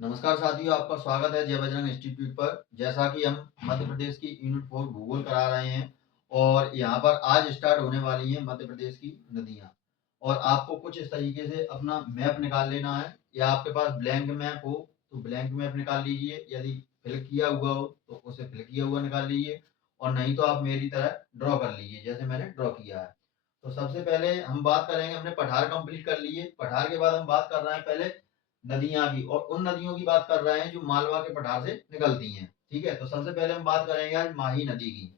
नमस्कार साथियों, आपका स्वागत है जय बजरंग इंस्टीट्यूट पर। जैसा कि हम मध्य प्रदेश की यूनिट 4 भूगोल करा रहे हैं और यहाँ पर आज स्टार्ट होने वाली हैं मध्य प्रदेश की नदियाँ। और आपको कुछ इस तरीके से अपना मैप निकाल लेना है, या आपके पास ब्लैंक मैप हो तो ब्लैंक मैप निकाल लीजिए, यदि फिल किया हुआ हो तो उसे फिल किया हुआ निकाल लीजिए, और नहीं तो आप मेरी तरह ड्रॉ कर लीजिए जैसे मैंने ड्रॉ किया है। तो सबसे पहले हम बात करेंगे, हमने पठार कंप्लीट कर लिए। पठार के बाद हम बात कर रहे हैं पहले नदियां की, और उन नदियों की बात कर रहे हैं जो मालवा के पठार से निकलती हैं। ठीक है, तो सबसे पहले हम बात करेंगे आज माही नदी की।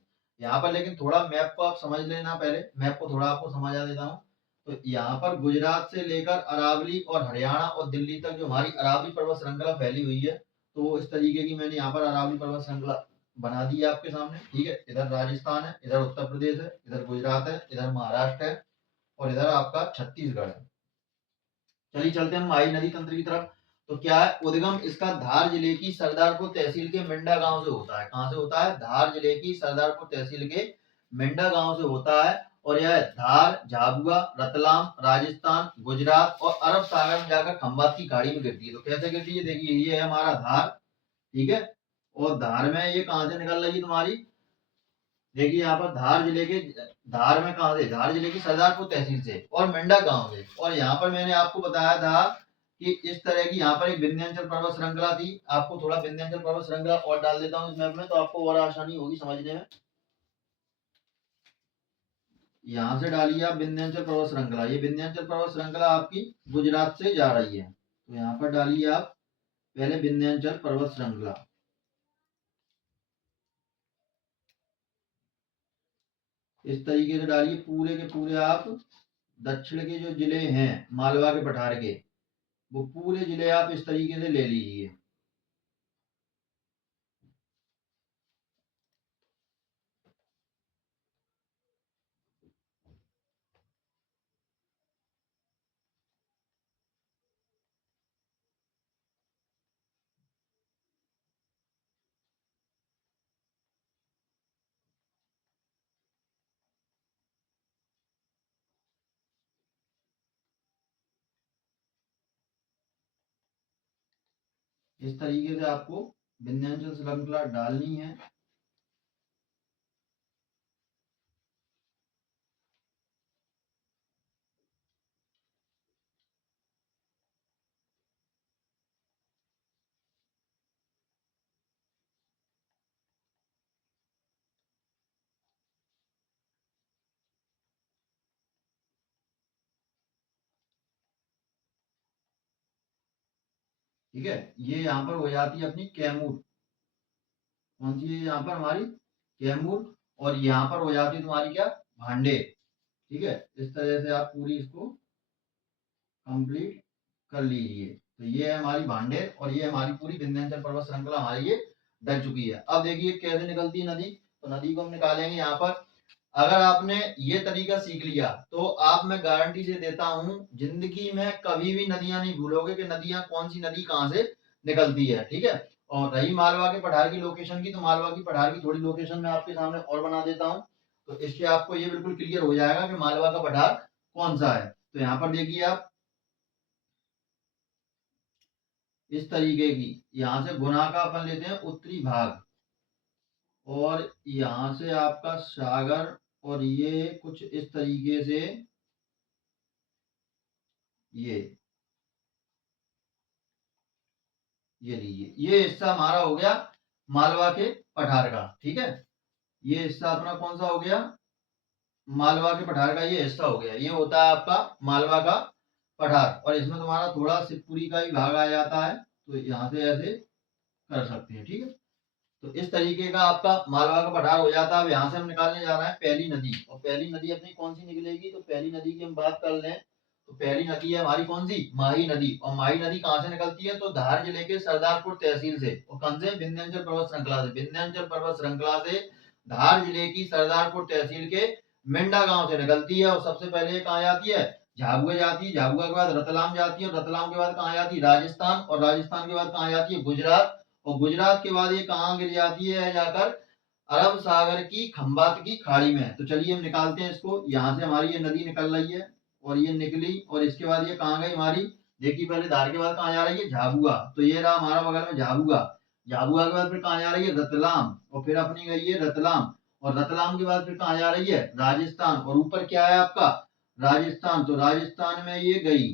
यहाँ पर लेकिन थोड़ा मैप को आप समझ लेना, पहले मैप को थोड़ा आपको समझा देता हूँ। तो यहाँ पर गुजरात से लेकर अरावली और हरियाणा और दिल्ली तक जो हमारी अरावली पर्वत श्रृंखला फैली हुई है, तो इस तरीके की मैंने यहाँ पर अरावली पर्वत श्रृंखला बना दी है आपके सामने। ठीक है, इधर राजस्थान है, इधर उत्तर प्रदेश है, इधर गुजरात है, इधर महाराष्ट्र है, और इधर आपका छत्तीसगढ़ है। चलिए चलते हैं माही नदी तंत्र की तरफ। तो क्या है, उद्गम इसका धार जिले की सरदारपुर तहसील के मिंडा गांव से होता है। कहां से होता है? धार जिले की सरदारपुर तहसील के मिंडा गांव से होता है। और यह धार, झाबुआ, रतलाम, राजस्थान, गुजरात और अरब सागर में जाकर खंबात की खाड़ी में गिरती है। तो कैसे गिरती है? देखिए, ये है हमारा धार। ठीक है, और धार में ये कहां से निकल रही है तुम्हारी? देखिए यहाँ पर धार जिले के, धार में कहा से? धार जिले की सरदारपुर तहसील से और मेंढा गांव से। और यहाँ पर मैंने आपको बताया था कि इस तरह की यहाँ पर एक विंध्याचल पर्वत श्रृंखला थी। आपको थोड़ा विंध्याचल पर्वत श्रृंखला और डाल देता हूँ इस मैप में, तो आपको और आसानी होगी समझने में। यहाँ से डालिए आप विंध्याचल पर्वत श्रृंखला। ये विंध्याचल पर्वत श्रृंखला आपकी गुजरात से जा रही है, तो यहाँ पर डालिए आप पहले विंध्याचल पर्वत श्रृंखला। इस तरीके से डालिए पूरे के पूरे आप। दक्षिण के जो जिले हैं मालवा के पठार के, वो पूरे जिले आप इस तरीके से ले लीजिए। इस तरीके से आपको विंध्याचल श्रृंखला डालनी है। ठीक है, ये यहाँ पर हो जाती है अपनी कैमूर। कौन सी है यहाँ पर? हमारी कैमूर। और यहाँ पर हो जाती है तुम्हारी क्या? भांडे। ठीक है, इस तरह से आप पूरी इसको कंप्लीट कर लीजिए। तो ये है हमारी भांडेर, और ये हमारी पूरी विंध्याचल पर्वत श्रृंखला हमारी ये डल चुकी है। अब देखिए कैसे निकलती है नदी। तो नदी को हम निकालेंगे यहाँ पर। अगर आपने ये तरीका सीख लिया तो आप, मैं गारंटी से देता हूं, जिंदगी में कभी भी नदियां नहीं भूलोगे कि नदियां कौन सी नदी कहां से निकलती है। ठीक है, और रही मालवा के पठार की लोकेशन की, तो मालवा की पठार की थोड़ी लोकेशन मैं आपके सामने और बना देता हूं, तो इससे आपको ये बिल्कुल क्लियर हो जाएगा कि मालवा का पठार कौन सा है। तो यहाँ पर देखिए आप इस तरीके की, यहाँ से गुना का अपन लेते हैं उत्तरी भाग, और यहाँ से आपका सागर, और ये कुछ इस तरीके से ये लीजिए, ये हिस्सा हमारा हो गया मालवा के पठार का। ठीक है, ये हिस्सा अपना कौन सा हो गया? मालवा के पठार का ये हिस्सा हो गया। ये होता है आपका मालवा का पठार, और इसमें तुम्हारा थोड़ा शिवपुरी का ही भाग आ जाता है, तो यहाँ से ऐसे कर सकते हैं। ठीक है, तो इस तरीके का आपका मालवा का पठार हो जाता है। अब यहाँ से हम निकालने जा रहे हैं पहली नदी, और पहली नदी अपनी कौन सी निकलेगी? तो पहली नदी की हम बात कर लें, तो पहली नदी है हमारी कौन सी? माही नदी। और माही नदी कहाँ से निकलती है? तो धार जिले के सरदारपुर तहसील से, और कौन से? विंध्याचल पर्वत श्रृंखला से। विंध्याचल पर्वत श्रृंखला से धार जिले की सरदारपुर तहसील के मिंडा गांव से निकलती है। और सबसे पहले कहाँ जाती है? झाबुआ जाती है। झाबुआ के बाद रतलाम जाती है, और रतलाम के बाद कहाँ जाती है? राजस्थान। और राजस्थान के बाद कहाँ जाती है? गुजरात। और गुजरात के बाद ये कहाँ गिर जाती है? जाकर अरब सागर की खंबात की खाड़ी में। तो चलिए हम निकालते हैं इसको। यहाँ से हमारी ये नदी निकल रही है, और ये निकली, और इसके बाद ये कहाँ गई? हमारी देखिए पहले धार के बाद कहाँ जा रही है, झाबुआ, तो ये रहा हमारा बगल में झाबुआ। झाबुआ के बाद फिर कहाँ जा रही है, रतलाम, और फिर अपनी गई है रतलाम, और रतलाम के बाद फिर कहाँ जा रही है, राजस्थान, और ऊपर क्या है आपका, राजस्थान। तो राजस्थान में ये गई,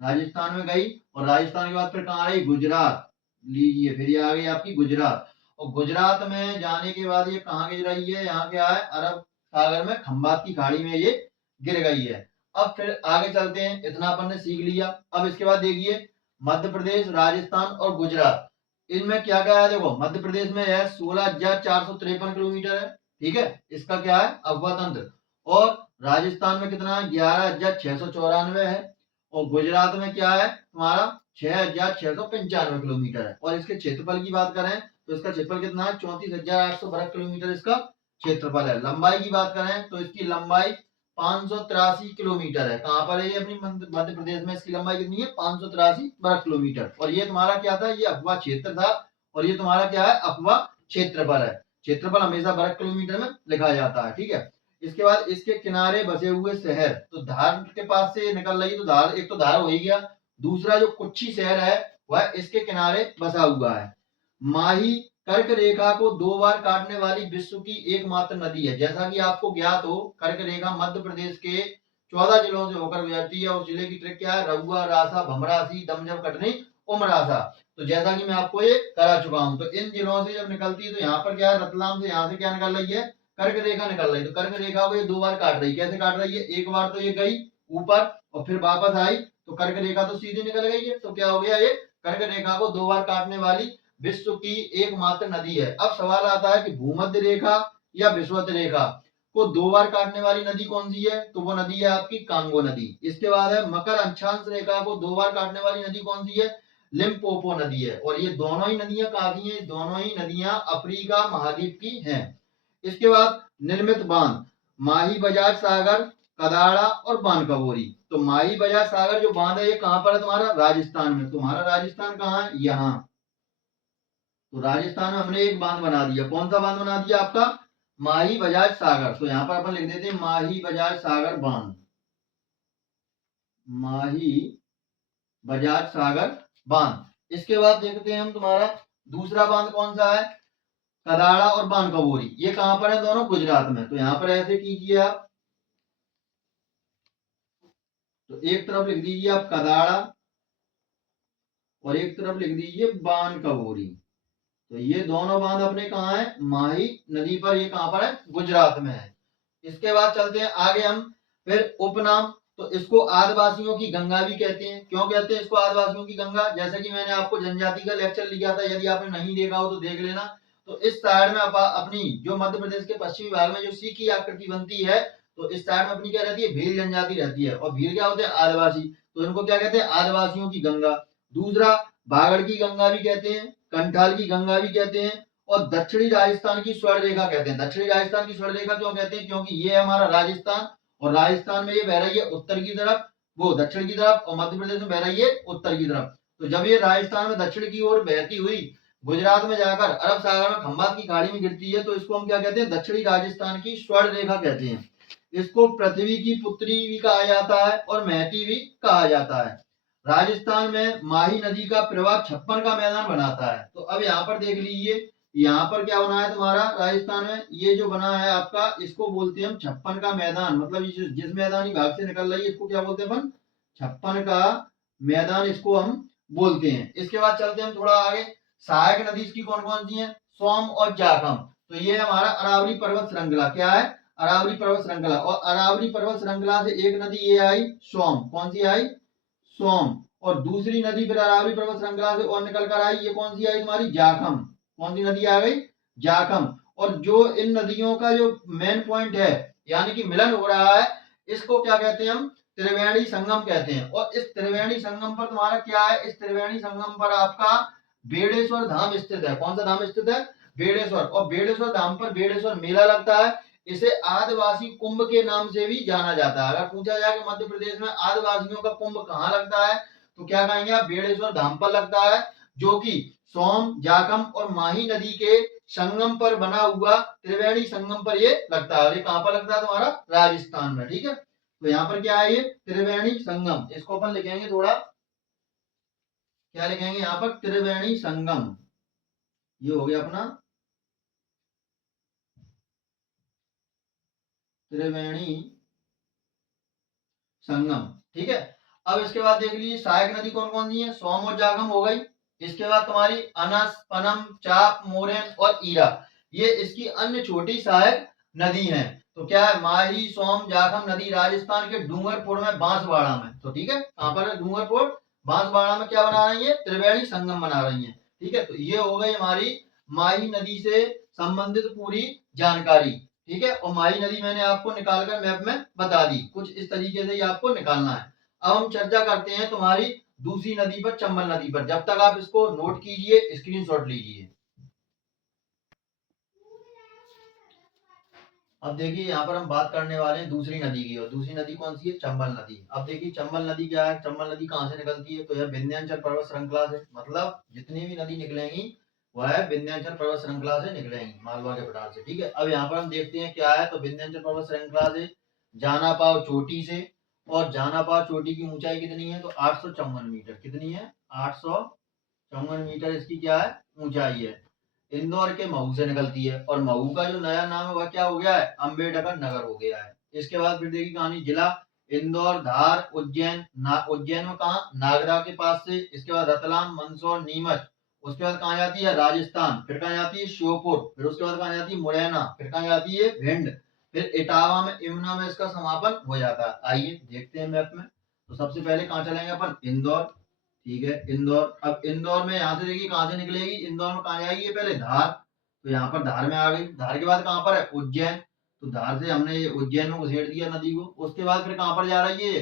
राजस्थान में गई, और राजस्थान के बाद फिर कहाँ आ रही, गुजरात। लीजिए फिर ये आ गई आपकी गुजरात, और गुजरात में जाने के बाद ये कहाँ गिर रही है, यहाँ क्या है, अरब सागर में खंबात की खाड़ी में ये गिर गई है। अब फिर आगे चलते हैं, इतना अपन ने सीख लिया। अब इसके बाद देखिए मध्य प्रदेश, राजस्थान और गुजरात, इनमें क्या क्या है, देखो मध्य प्रदेश में है 16,453 किलोमीटर है, ठीक है, इसका क्या है, अफवाह तंत्र। और राजस्थान में कितना है, 11,694 है, और गुजरात में क्या है तुम्हारा 6,695 किलोमीटर है। और इसके क्षेत्रफल की बात करें तो इसका क्षेत्रफल कितना है, 34,800 वर्ग किलोमीटर इसका क्षेत्रफल है। लंबाई की बात करें तो इसकी लंबाई 583 किलोमीटर है। कहाँ पर है ये, अपनी मध्य प्रदेश में इसकी लंबाई कितनी है, 583 वर्ग किलोमीटर। और ये तुम्हारा क्या था, ये अफवाह क्षेत्र था, और ये तुम्हारा क्या है, अफवाह क्षेत्रफल है। क्षेत्रफल हमेशा वर्ग किलोमीटर में लिखा जाता है, ठीक है। इसके बाद इसके किनारे बसे हुए शहर, तो धार के पास से निकल रही, तो धार, एक तो धार हो ही गया, दूसरा जो कुच्ची शहर है वह इसके किनारे बसा हुआ है। माही कर्क रेखा को 2 बार काटने वाली विश्व की एकमात्र नदी है। जैसा कि आपको ज्ञात हो, कर्क रेखा मध्य प्रदेश के 14 जिलों से होकर गुजरती है। उस जिले की ट्रिक क्या है, रहुआ, रासा, भमरासी, दमजम, कटनी, उमरासा। तो जैसा कि मैं आपको ये करा चुका हूं, तो इन जिलों से जब निकलती है तो यहाँ पर क्या है, रतलाम से यहाँ से क्या निकल रही है, कर्क रेखा निकल रही है। तो कर्क रेखा को ये 2 बार काट रही है। कैसे काट रही है, एक बार तो ये गई ऊपर और फिर वापस आई, तो कर्क रेखा तो सीधी निकल गई है। तो क्या हो गया, ये कर्क रेखा को 2 बार काटने वाली विश्व की एकमात्र नदी है। अब सवाल आता है कि भूमध्य रेखा या विषुवत रेखा को 2 बार काटने वाली नदी कौन सी है, तो वो नदी है आपकी कांगो नदी। इसके बाद है मकर अक्षांश रेखा को 2 बार काटने वाली नदी कौन सी है, लिम्पोपो नदी है। और ये दोनों ही नदियां कहाँ की हैं, दोनों ही नदियां अफ्रीका महाद्वीप की हैं। इसके बाद निर्मित बांध, माही बजाज सागर, कदाड़ा और बानकबोरी। तो माही बजाज सागर जो बांध है ये कहां पर है, तुम्हारा राजस्थान में। तुम्हारा राजस्थान कहाँ है, यहाँ। तो राजस्थान में हमने एक बांध बना दिया। कौन सा बांध बना दिया आपका, माही बजाज सागर। तो यहां पर अपन लिख देते हैं माही बजाज सागर बांध, माही बजाज सागर बांध। इसके बाद देखते हैं हम तुम्हारा दूसरा बांध कौन सा है, कदाड़ा और बानकबोरी। ये कहां पर है, दोनों गुजरात में। तो यहां पर ऐसे कीजिए आप, तो एक तरफ लिख दीजिए आप कदाड़ा और एक तरफ लिख दीजिए बानकबोरी। तो ये दोनों बांध अपने कहाँ है, माही नदी पर। ये कहां पर है, गुजरात में है। इसके बाद चलते हैं आगे हम, फिर उपनाम। तो इसको आदिवासियों की गंगा भी कहते हैं। क्यों कहते हैं इसको आदिवासियों की गंगा, जैसे कि मैंने आपको जनजाति का लेक्चर लिया था, यदि आपने नहीं देखा हो तो देख लेना। तो इस साइड में अपनी जो मध्य प्रदेश के पश्चिमी भाग में जो सी की आकृति बनती है, तो इस साइड में अपनी क्या रहती है, भील जनजाति रहती है। और भील क्या होते हैं, आदिवासी। तो इनको क्या कहते हैं, आदिवासियों की गंगा। दूसरा, भागड़ की गंगा भी कहते हैं, कंठाल की गंगा भी कहते हैं, और दक्षिणी राजस्थान की स्वर्ण रेखा कहते हैं। दक्षिणी राजस्थान की स्वर्ण रेखा क्यों कहते हैं, क्योंकि ये है हमारा राजस्थान, और राजस्थान में ये बह रही है उत्तर की तरफ, वो दक्षिण की तरफ, और मध्य प्रदेश में बह रही है उत्तर की तरफ। तो जब ये राजस्थान में दक्षिण की ओर बहती हुई गुजरात में जाकर अरब सागर में खंबात की खाड़ी में गिरती है, तो इसको हम क्या कहते हैं, दक्षिणी राजस्थान की स्वर्ण रेखा कहते हैं। इसको पृथ्वी की पुत्री भी कहा जाता है और महती भी कहा जाता है। राजस्थान में माही नदी का प्रवाह छप्पन का मैदान बनाता है। तो अब यहाँ पर देख लीजिए, यहाँ पर क्या बना है तुम्हारा राजस्थान में, ये जो बना है आपका, इसको बोलते हैं हम छप्पन का मैदान। मतलब जिस मैदानी भाग से निकल रही है इसको क्या बोलते हैं अपन, छप्पन का मैदान इसको हम बोलते हैं। इसके बाद चलते हैं हम थोड़ा आगे, सहायक नदी इसकी कौन कौन सी है, सोम और जाखम। तो ये हमारा अरावली पर्वत श्रृंखला, क्या है, अरावली पर्वत श्रृंखला। और अरावली पर्वत श्रृंखला से एक नदी ये आई सोम, कौन सी आई, सोम। और दूसरी नदी फिर अरावली पर्वत श्रृंखला से और निकल कर आई, ये कौन सी आई तुम्हारी, जाखम। कौन सी नदी आ गई, जाखम। और जो इन नदियों का जो मेन पॉइंट है, यानी कि मिलन हो रहा है, इसको क्या कहते हैं हम, त्रिवेणी संगम कहते हैं। और इस त्रिवेणी संगम पर तुम्हारा क्या है, इस त्रिवेणी संगम पर आपका बेड़ेश्वर धाम स्थित है। कौन सा धाम स्थित है, बेड़ेश्वर। और बेड़ेश्वर धाम पर बेड़ेश्वर मेला लगता है। इसे आदिवासी कुंभ के नाम से भी जाना जाता है। अगर पूछा जाए कि मध्य प्रदेश में आदिवासियों का कुंभ कहाँ लगता है, तो क्या कहेंगे आप, बेड़ेश्वर धाम पर लगता है, जो कि सोम, जाखम और माही नदी के संगम पर बना हुआ त्रिवेणी संगम पर ये लगता है। और ये कहां पर लगता है तुम्हारा, राजस्थान में, ठीक है। तो यहाँ पर क्या है, ये त्रिवेणी संगम, इसको अपन लिखेंगे थोड़ा क्या लिखेंगे यहाँ पर, त्रिवेणी संगम। ये हो गया अपना त्रिवेणी संगम। ठीक है, अब इसके बाद देख लीजिए सहायक नदी कौन कौन सी है, सोम और जागम हो गई। इसके बाद तुम्हारी अनस, पनम, चाप, मोरेन और ईरा, ये इसकी अन्य छोटी सहायक नदी है। तो क्या है, माही, सोम, जाखम नदी राजस्थान के डूंगरपुर में बांसवाड़ा में। तो ठीक है, कहां पर है, डूंगरपुर बांसवाड़ा में क्या बना रही है, त्रिवेणी संगम बना रही है। ठीक है, तो ये हो गई हमारी माही नदी से संबंधित पूरी जानकारी। ठीक है, और माही नदी मैंने आपको निकालकर मैप में बता दी, कुछ इस तरीके से ही आपको निकालना है। अब हम चर्चा करते हैं तुम्हारी दूसरी नदी पर, चंबल नदी पर। जब तक आप इसको नोट कीजिए, स्क्रीनशॉट लीजिए। अब देखिए यहाँ पर हम बात करने वाले हैं दूसरी नदी की, और दूसरी नदी कौन सी है, चंबल नदी। अब देखिए चंबल नदी क्या है, चंबल नदी कहाँ से निकलती है, तो यह विंध्याचल पर्वत श्रृंखला से, मतलब जितनी भी नदी निकलेंगी वह विंध्याचल पर्वत श्रृंखला से निकलेंगी, मालवा के पठार से। ठीक है, अब यहाँ पर हम देखते हैं क्या है, तो विंध्याचल पर्वत श्रृंखला से जाना पाव चोटी से, और जाना पाव चोटी की ऊंचाई कितनी है, तो 854 मीटर। कितनी है, 854 मीटर इसकी क्या है, ऊंचाई है। इंदौर के महू से निकलती है, और महू का जो नया नाम है वह क्या हो गया है, अम्बेडकर नगर हो गया है। इसके बाद फिर देखिए कहानी, जिला इंदौर, धार, उज्जैन, उज्जैन में कहा, नागदा के पास से। इसके बाद रतलाम, मंदसौर, नीमच। उसके बाद कहाँ जाती है, राजस्थान। फिर कहाँ जाती है, श्योपुर। फिर उसके बाद कहाँ जाती है, मुरैना। फिर कहाँ जाती है, भिंड। फिर इटावा में, यमुना में इसका समापन हो जाता है। आइए देखते हैं मैप में। तो सबसे पहले कहाँ चलेंगे अपन, इंदौर। ठीक है, इंदौर। अब इंदौर में यहाँ से देखिए कहाँ से निकलेगी, इंदौर में कहाँ जाएगी, ये पहले धार। तो यहाँ पर धार में आ गई। धार के बाद कहाँ पर है, उज्जैन। तो धार से हमने ये उज्जैन में घुसेड़ दिया नदी को। उसके बाद फिर कहाँ पर जा रही है,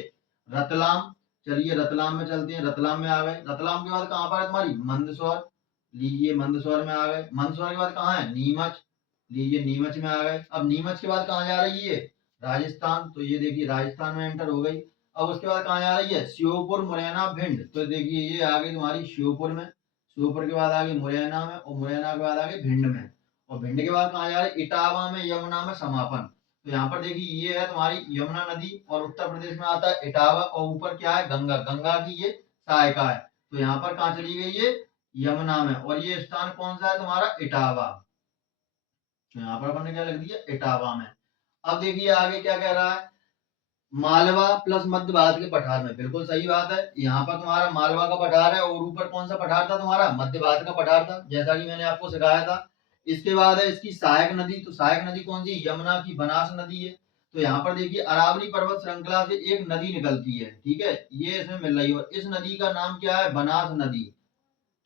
रतलाम। चलिए रतलाम में चलते हैं, रतलाम में आ गए। रतलाम के बाद कहाँ पर है तुम्हारी, मंदसौर। लीजिए मंदसौर में आ गए। मंदसौर के बाद कहाँ है, नीमच। लीजिए नीमच में आ गए। अब नीमच के बाद कहाँ जा रही है, राजस्थान। तो ये देखिए राजस्थान में एंटर हो गई। अब उसके बाद कहाँ जा रही है, श्योपुर, मुरैना, भिंड। तो देखिए ये आ गई तुम्हारी श्योपुर में। श्योपुर के बाद आ गई मुरैना में, और मुरैना के बाद आ गई भिंड में। और भिंड के बाद कहाँ जा रही है, इटावा में, यमुना में समापन। तो यहाँ पर देखिए ये है तुम्हारी यमुना नदी, और उत्तर प्रदेश में आता है इटावा, और ऊपर क्या है, गंगा। गंगा की ये सहायका है। तो यहाँ पर कहाँ चली गई ये, यमुना में। और ये स्थान कौन सा है तुम्हारा, इटावा। तो यहाँ पर अपन ने क्या लिख दिया, इटावा में। अब देखिए आगे क्या कह रहा है, मालवा प्लस मध्य भारत के पठार में। बिल्कुल सही बात है, यहाँ पर तुम्हारा मालवा का पठार है, और ऊपर कौन सा पठार था तुम्हारा, मध्य भारत का पठार था, जैसा कि मैंने आपको सिखाया था। इसके बाद है इसकी सहायक नदी। तो सहायक नदी कौन सी, यमुना की बनास नदी है। तो यहाँ पर देखिए अरावली पर्वत श्रृंखला से एक नदी निकलती है। ठीक है, ये इसमें मिल रही है, और इस नदी का नाम क्या है, बनास नदी।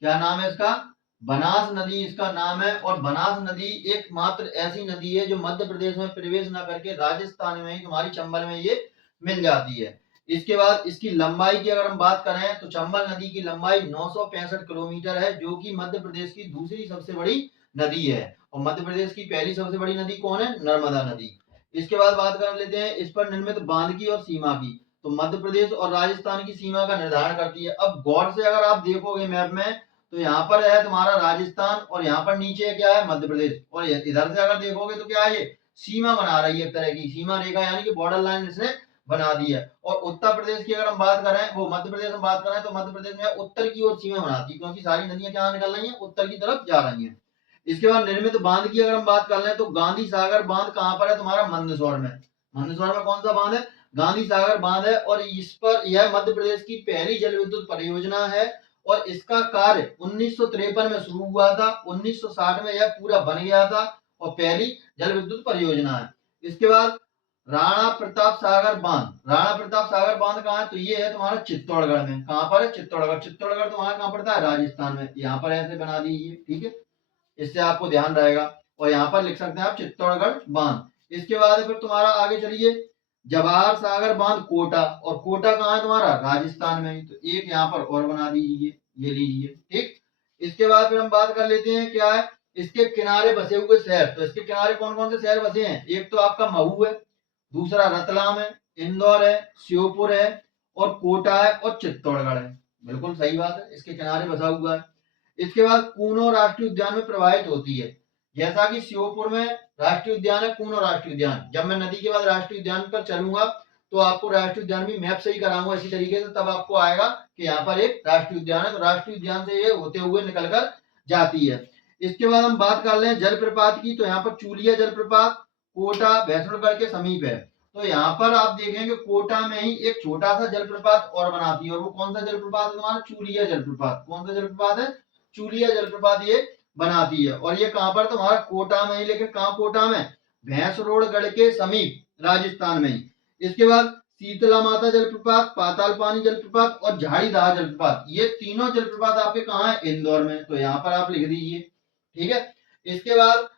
क्या नाम है इसका, बनास नदी इसका नाम है। और बनास नदी एकमात्र ऐसी नदी है जो मध्य प्रदेश में प्रवेश न करके राजस्थान में ही, तुम्हारी चंबल में ये मिल जाती है। इसके बाद इसकी लंबाई की अगर हम बात करें, तो चंबल नदी की लंबाई 965 किलोमीटर है, जो कि मध्य प्रदेश की दूसरी सबसे बड़ी नदी है। और मध्य प्रदेश की पहली सबसे बड़ी नदी कौन है, नर्मदा नदी। इसके बाद बात कर लेते हैं इस पर निर्मित बांध की और सीमा की। तो मध्य प्रदेश और राजस्थान की सीमा का निर्धारण करती है। अब गौर से अगर आप देखोगे मैप में, तो यहाँ पर है तुम्हारा राजस्थान, और यहाँ पर नीचे क्या है, मध्य प्रदेश। और इधर से अगर देखोगे तो क्या है, ये सीमा बना रही है, एक तरह की सीमा रेखा, यानी कि बॉर्डर लाइन इसने बना दी है। और उत्तर प्रदेश की अगर हम बात करें, वो मध्य प्रदेश में बात करें, तो मध्य प्रदेश में उत्तर की ओर सीमा बनाती है, क्योंकि सारी नदियां क्या निकल रही है, उत्तर की तरफ जा रही है। इसके बाद निर्मित बांध की अगर हम बात कर लें, तो गांधी सागर बांध कहाँ पर है तुम्हारा, मंदसौर में। मंदसौर में कौन सा बांध है, गांधी सागर बांध है। और इस पर यह मध्य प्रदेश की पहली जल विद्युत परियोजना है, और इसका कार्य 1953 में शुरू हुआ था। 1960 में यह पूरा बन गया था, और पहली जल विद्युत परियोजना है। इसके बाद राणा प्रताप सागर बांध। राणा प्रताप सागर बांध कहाँ है, तो ये है तुम्हारा चित्तौड़गढ़ में। कहाँ पर है, चित्तौड़गढ़। चित्तौड़गढ़ तुम्हारा कहाँ पड़ता है, राजस्थान में। यहाँ पर ऐसे बना दीजिए, ठीक है, इससे आपको ध्यान रहेगा। और यहाँ पर लिख सकते हैं आप चित्तौड़गढ़ बांध। इसके बाद फिर तुम्हारा आगे चलिए, जवाहर सागर बांध कोटा। और कोटा कहाँ है तुम्हारा, राजस्थान में। तो एक यहाँ पर और बना दीजिए, ये लीजिए, ठीक। इसके बाद फिर हम बात कर लेते हैं क्या है, इसके किनारे बसे हुए शहर। तो इसके किनारे कौन कौन से शहर बसे हैं, एक तो आपका महू है, दूसरा रतलाम है, इंदौर है, श्योपुर है, और कोटा है, और चित्तौड़गढ़ है। बिल्कुल सही बात है, इसके किनारे बसा हुआ है। इसके बाद कूनो राष्ट्रीय उद्यान में प्रवाहित होती है। जैसा कि श्योपुर में राष्ट्रीय उद्यान है, कूनो राष्ट्रीय उद्यान। जब मैं नदी के बाद राष्ट्रीय उद्यान पर चलूंगा, तो आपको राष्ट्रीय उद्यान भी मैप से ही कराऊंगा इसी तरीके से, तब आपको आएगा कि यहाँ पर एक राष्ट्रीय उद्यान है। तो राष्ट्रीय उद्यान से ये होते हुए निकल कर जाती है। इसके बाद हम बात कर लें जलप्रपात की, तो यहाँ पर चूलिया जलप्रपात कोटा भैंसुरगढ़ के समीप है। तो यहाँ पर आप देखेंगे कोटा में ही एक छोटा सा जलप्रपात और बनाती है, और वो कौन सा जलप्रपात है तुम्हारा? चूलिया जलप्रपात। कौन सा जलप्रपात है? चूलिया जलप्रपात ये बनाती है। और ये कहाँ पर? तुम्हारा कोटा में ही, लेकिन कहाँ कोटा में? भैंसरोडगढ़ के समीप राजस्थान में ही। इसके बाद शीतला माता जलप्रपात, पाताल पानी जलप्रपात और झाड़ीदाह जलप्रपात, ये तीनों जलप्रपात आपके कहाँ है? इंदौर में। तो यहाँ पर आप लिख दीजिए, ठीक है। इसके बाद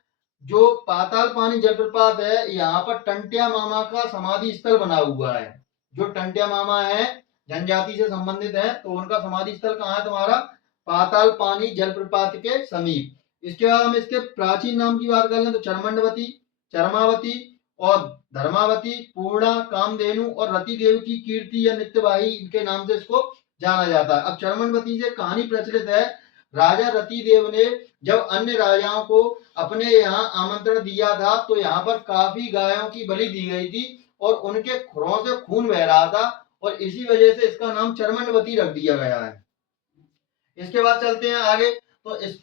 जो पाताल पानी जलप्रपात है, यहाँ पर टंटिया मामा का समाधि स्थल बना हुआ है। जो टंटिया मामा है जनजाति से संबंधित है, तो उनका समाधि स्थल कहाँ है तुम्हारा? पाताल पानी जलप्रपात के समीप। इसके बाद हम इसके प्राचीन नाम की बात कर लें तो चरमंडवती, चरमावती और धर्मावती, पूर्णा, कामधेनु और रति देव की कीर्ति या नित्यवाही के नाम से इसको जाना जाता है। अब चरमंडवती से कहानी प्रचलित है, राजा रति देव ने जब अन्य राजाओं को अपने यहाँ आमंत्रण दिया था, तो यहाँ पर काफी गायों की बलि दी गई थी और उनके खुरों से खून बह रहा था, और इसी वजह से इसका नाम चरमंडवती रख दिया गया है। इसके बाद चलते हैं आगे, तो इस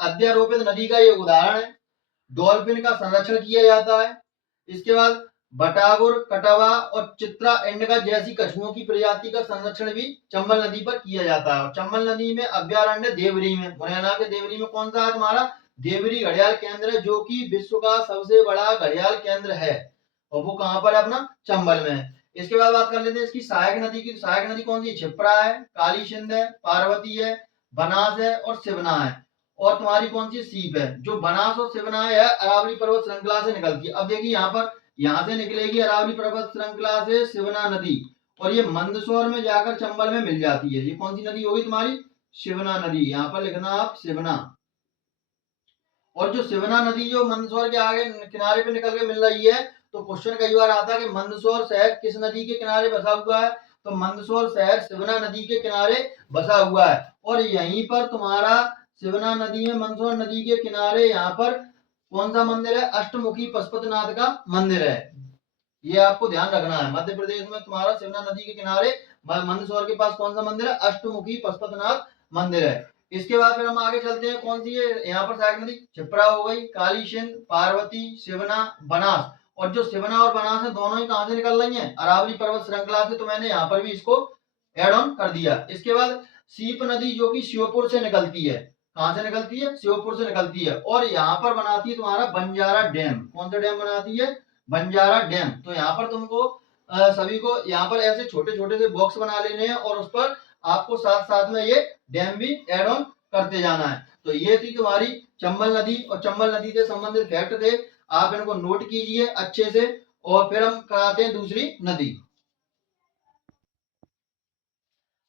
अध्यारोपित नदी का ये उदाहरण है। डॉल्फिन का संरक्षण किया जाता है। इसके बाद बटागुर, कटवा और चित्रा इंडिका जैसी कछुओं की प्रजाति का संरक्षण भी चंबल नदी पर किया जाता है। और चंबल नदी में अभ्यारण्य देवरी में, मुरैना के देवरी में कौन सा है तुम्हारा? देवरी घड़ियाल केंद्र है, जो कि विश्व का सबसे बड़ा घड़ियाल केंद्र है, और वो कहाँ पर है? अपना चंबल में है। इसके बाद बात कर लेते हैं इसकी सहायक नदी की। सहायक नदी कौन सी? छिप्रा है, काली सिंध है, पार्वती है, बनास है और शिवना है। और तुम्हारी कौन सी? सीप है। जो बनास और शिवना है अरावली पर्वत श्रृंखला से निकलती है। अब देखिए यहाँ पर, यहाँ से निकलेगी अरावली पर्वत श्रृंखला से शिवना नदी, और ये मंदसौर में जाकर चंबल में मिल जाती है। ये कौन सी नदी होगी तुम्हारी? शिवना नदी। यहाँ पर लिखना आप शिवना। और जो शिवना नदी जो मंदसौर के आगे किनारे पे निकल के मिल रही है, तो क्वेश्चन कई बार आता है कि मंदसौर शहर किस नदी के किनारे बसा हुआ है? तो मंदसौर शहर शिवना नदी के किनारे बसा हुआ है। और यहीं पर तुम्हारा शिवना नदी में, मंदसौर नदी के किनारे यहाँ पर कौन सा मंदिर है? अष्टमुखी पशुपतिनाथ का मंदिर है। ये आपको ध्यान रखना है। मध्य प्रदेश में तुम्हारा शिवना नदी के किनारे मंदसौर के पास कौन सा मंदिर है? अष्टमुखी पशुपतिनाथ मंदिर है। इसके बाद फिर हम आगे चलते हैं, कौन सी है यहाँ पर सहायक नदी? छिप्रा हो गई, काली सिंध, पार्वती, शिवना, बनास। और जो शिवना और बनास है, दोनों ही कहां से निकल रही हैं? अरावली पर्वत श्रृंखला से। तो मैंने यहाँ पर भी इसको एड ऑन कर दिया। इसके बाद सीप नदी, जो कि श्योपुर से निकलती है। कहां से निकलती है? श्योपुर से निकलती है, और यहाँ पर बनाती है तुम्हारा बंजारा डैम। कौन सा डैम बनाती है? बंजारा डैम। तो यहाँ पर तुमको सभी को यहाँ पर ऐसे छोटे छोटे से बॉक्स बना लेने हैं, और उस पर आपको साथ साथ में ये डैम भी एड ऑन करते जाना है। तो ये थी तुम्हारी चंबल नदी, और चंबल नदी से संबंधित फैक्ट थे। आप इनको नोट कीजिए अच्छे से, और फिर हम कराते हैं दूसरी नदी।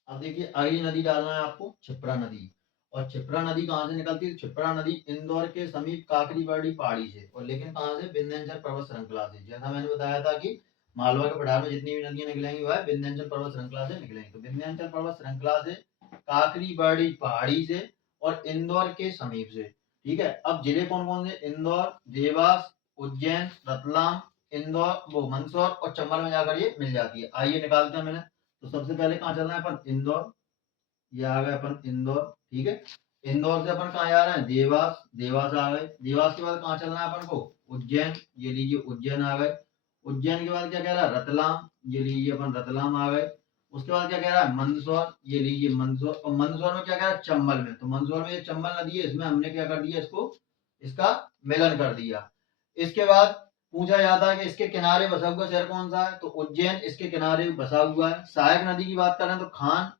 अब देखिए अगली नदी डालना है आपको, छिप्रा नदी। और छिप्रा नदी कहाँ से निकलती है? छिप्रा नदी इंदौर के समीप काकरीबाड़ी पहाड़ी से, और लेकिन कहाँ से? विंध्याचल पर्वत श्रृंखला से। जैसा मैंने बताया था कि मालवा के पठार में जितनी भी नदियां निकलेंगी वह विंध्याचल पर्वत श्रृंखला से निकलेंगी। तो विंध्याचल पर्वत श्रृंखला से, काकरीबाड़ी पहाड़ी से और इंदौर के समीप से। ठीक है। अब जिले कौन कौन से? इंदौर, देवास, उज्जैन, रतलाम, इंदौर, वो मंदसौर और चंबल में जाकर ये मिल जाती है। आइए निकालते हैं। मैंने तो सबसे पहले कहाँ चलना है अपन? इंदौर। ये आ गए अपन इंदौर, ठीक है। इंदौर से अपन कहाँ जा रहे हैं? देवास। देवास आ गए। देवास के बाद कहाँ चलना है अपन को? उज्जैन। ये लीजिए उज्जैन आ गए। उज्जैन के बाद क्या कह रहा है? रतलाम। ये लीजिए अपन रतलाम आ गए। उसके बाद क्या कह रहा है? मंदसौर। ये लीजिए मंदसौर। और मंदसौर में क्या कह रहा है? चंबल में। तो मंदसौर में ये चंबल नदी है, इसमें हमने क्या कर दिया? इसको, इसका मिलन कर दिया। इसके बाद पूछा जाता है कि इसके किनारे बसा हुआ शहर कौन सा है? तो उज्जैन इसके किनारे बसा हुआ है। सहायक नदी की बात करें तो खान,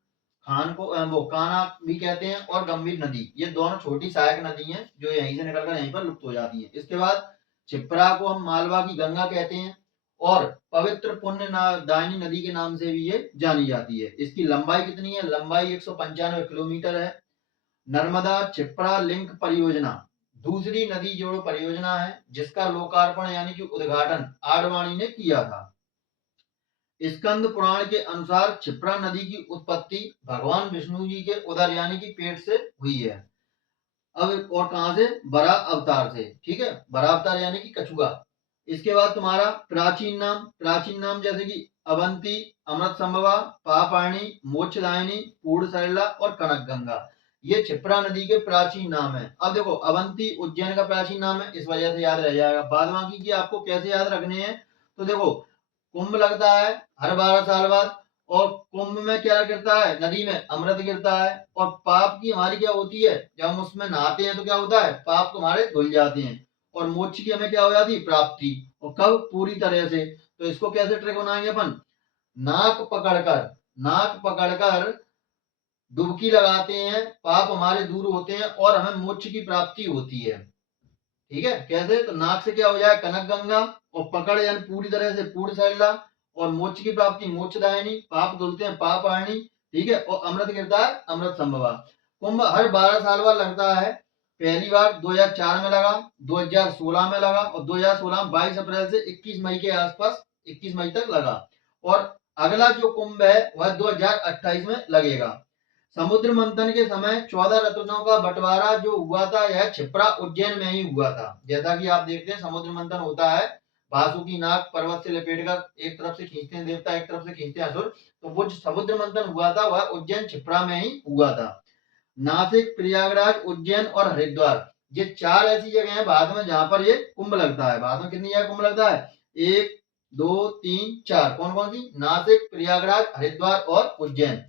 खान को वो कान्हा भी कहते हैं, और गंभीर नदी, ये दोनों छोटी सहायक नदी हैं जो यहीं से निकलकर यहीं पर लुप्त हो जाती है। इसके बाद छिप्रा को हम मालवा की गंगा कहते हैं, और पवित्र पुण्य दायनी नदी के नाम से भी ये जानी जाती है। इसकी लंबाई कितनी है? लंबाई 195 किलोमीटर है। नर्मदा छिप्रा लिंक परियोजना दूसरी नदी जोड़ो परियोजना है, जिसका लोकार्पण यानी कि उद्घाटन आडवाणी ने किया था। स्कंद पुराण के अनुसार क्षिप्रा नदी की उत्पत्ति भगवान विष्णु जी के उदर यानी कि पेट से हुई है। अब और कहां से? बरा अवतार से। ठीक है, बरा अवतार यानी कि कछुआ। इसके बाद तुम्हारा प्राचीन नाम, प्राचीन नाम जैसे कि अवंती, अमृत संभवा, पापायणी, मोक्षदायिनी, पूर्ण सलिला और कनक गंगा, ये क्षिप्रा नदी के प्राचीन नाम है। अब देखो अवंती उज्जैन का प्राचीन नाम है, इस वजह से याद रह जाएगा। बाद बाकी की आपको कैसे याद रखने हैं, तो देखो कुंभ लगता है हर 12 साल बाद, और कुंभ में क्या गिरता है, नदी में अमृत गिरता है। और पाप की हमारी क्या होती है, जब हम उसमें नहाते हैं तो क्या होता है, पाप हमारे धुल जाते हैं, और मोक्ष की हमें क्या हो जाती है, प्राप्ति। और कब, पूरी तरह से। तो इसको कैसे ट्रिक बनाएंगे अपन, नाक पकड़कर, नाक पकड़कर डुबकी लगाते हैं, पाप हमारे दूर होते हैं और हमें मोक्ष की प्राप्ति होती है। ठीक है, कैसे, तो नाक से क्या हो जाए, कनक गंगा, और पकड़ यानी पूरी तरह से पूर्ण सलिला, और मोक्ष की प्राप्ति मोक्षदायिनी, पाप धुलते हैं पाप हारिणी। ठीक है, और अमृत गिरता है अमृत संभवा। कुंभ हर 12 साल बाद लगता है। पहली बार 2004 में लगा, 2016 में लगा, और 2016 22 अप्रैल से 21 मई के आसपास, 21 मई तक लगा। और अगला जो कुंभ है वह 2028 में लगेगा। समुद्र मंथन के समय 14 रत्नों का बंटवारा जो हुआ था, यह क्षिप्रा उज्जैन में ही हुआ था। जैसा कि आप देखते हैं समुद्र मंथन होता है, वासुकी नाग पर्वत से लपेटकर एक तरफ से खींचते हैं देवता, एक तरफ से खींचते हैं असुर। तो वो जो समुद्र मंथन हुआ था वह उज्जैन क्षिप्रा में ही हुआ था। नासिक, प्रयागराज, उज्जैन और हरिद्वार, ये 4 ऐसी जगह हैं भारत में जहां पर ये कुंभ लगता है। भारत में कितनी जगह कुंभ लगता है, 1 2 3 4, कौन कौन सी, नासिक, प्रयागराज, हरिद्वार और उज्जैन।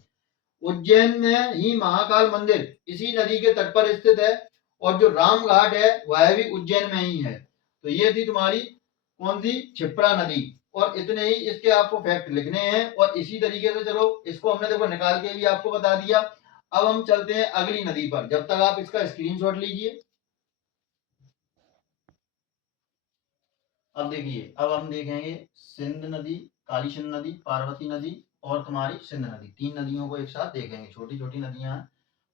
उज्जैन में ही महाकाल मंदिर इसी नदी के तट पर स्थित है, और जो राम घाट है वह भी उज्जैन में ही है। तो ये थी तुम्हारी कौन सी, क्षिप्रा नदी। और इतने ही इसके आपको फैक्ट लिखने हैं। और इसी तरीके से चलो, इसको हमने देखो निकाल के भी आपको बता दिया। अब हम चलते हैं अगली नदी पर, जब तक आप इसका स्क्रीनशॉट लीजिए। अब देखिए, अब हम देखेंगे सिंध नदी, काली सिंध नदी, पार्वती नदी और तुम्हारी सिंध नदी, 3 नदियों को एक साथ देखेंगे। छोटी छोटी नदियां हैं।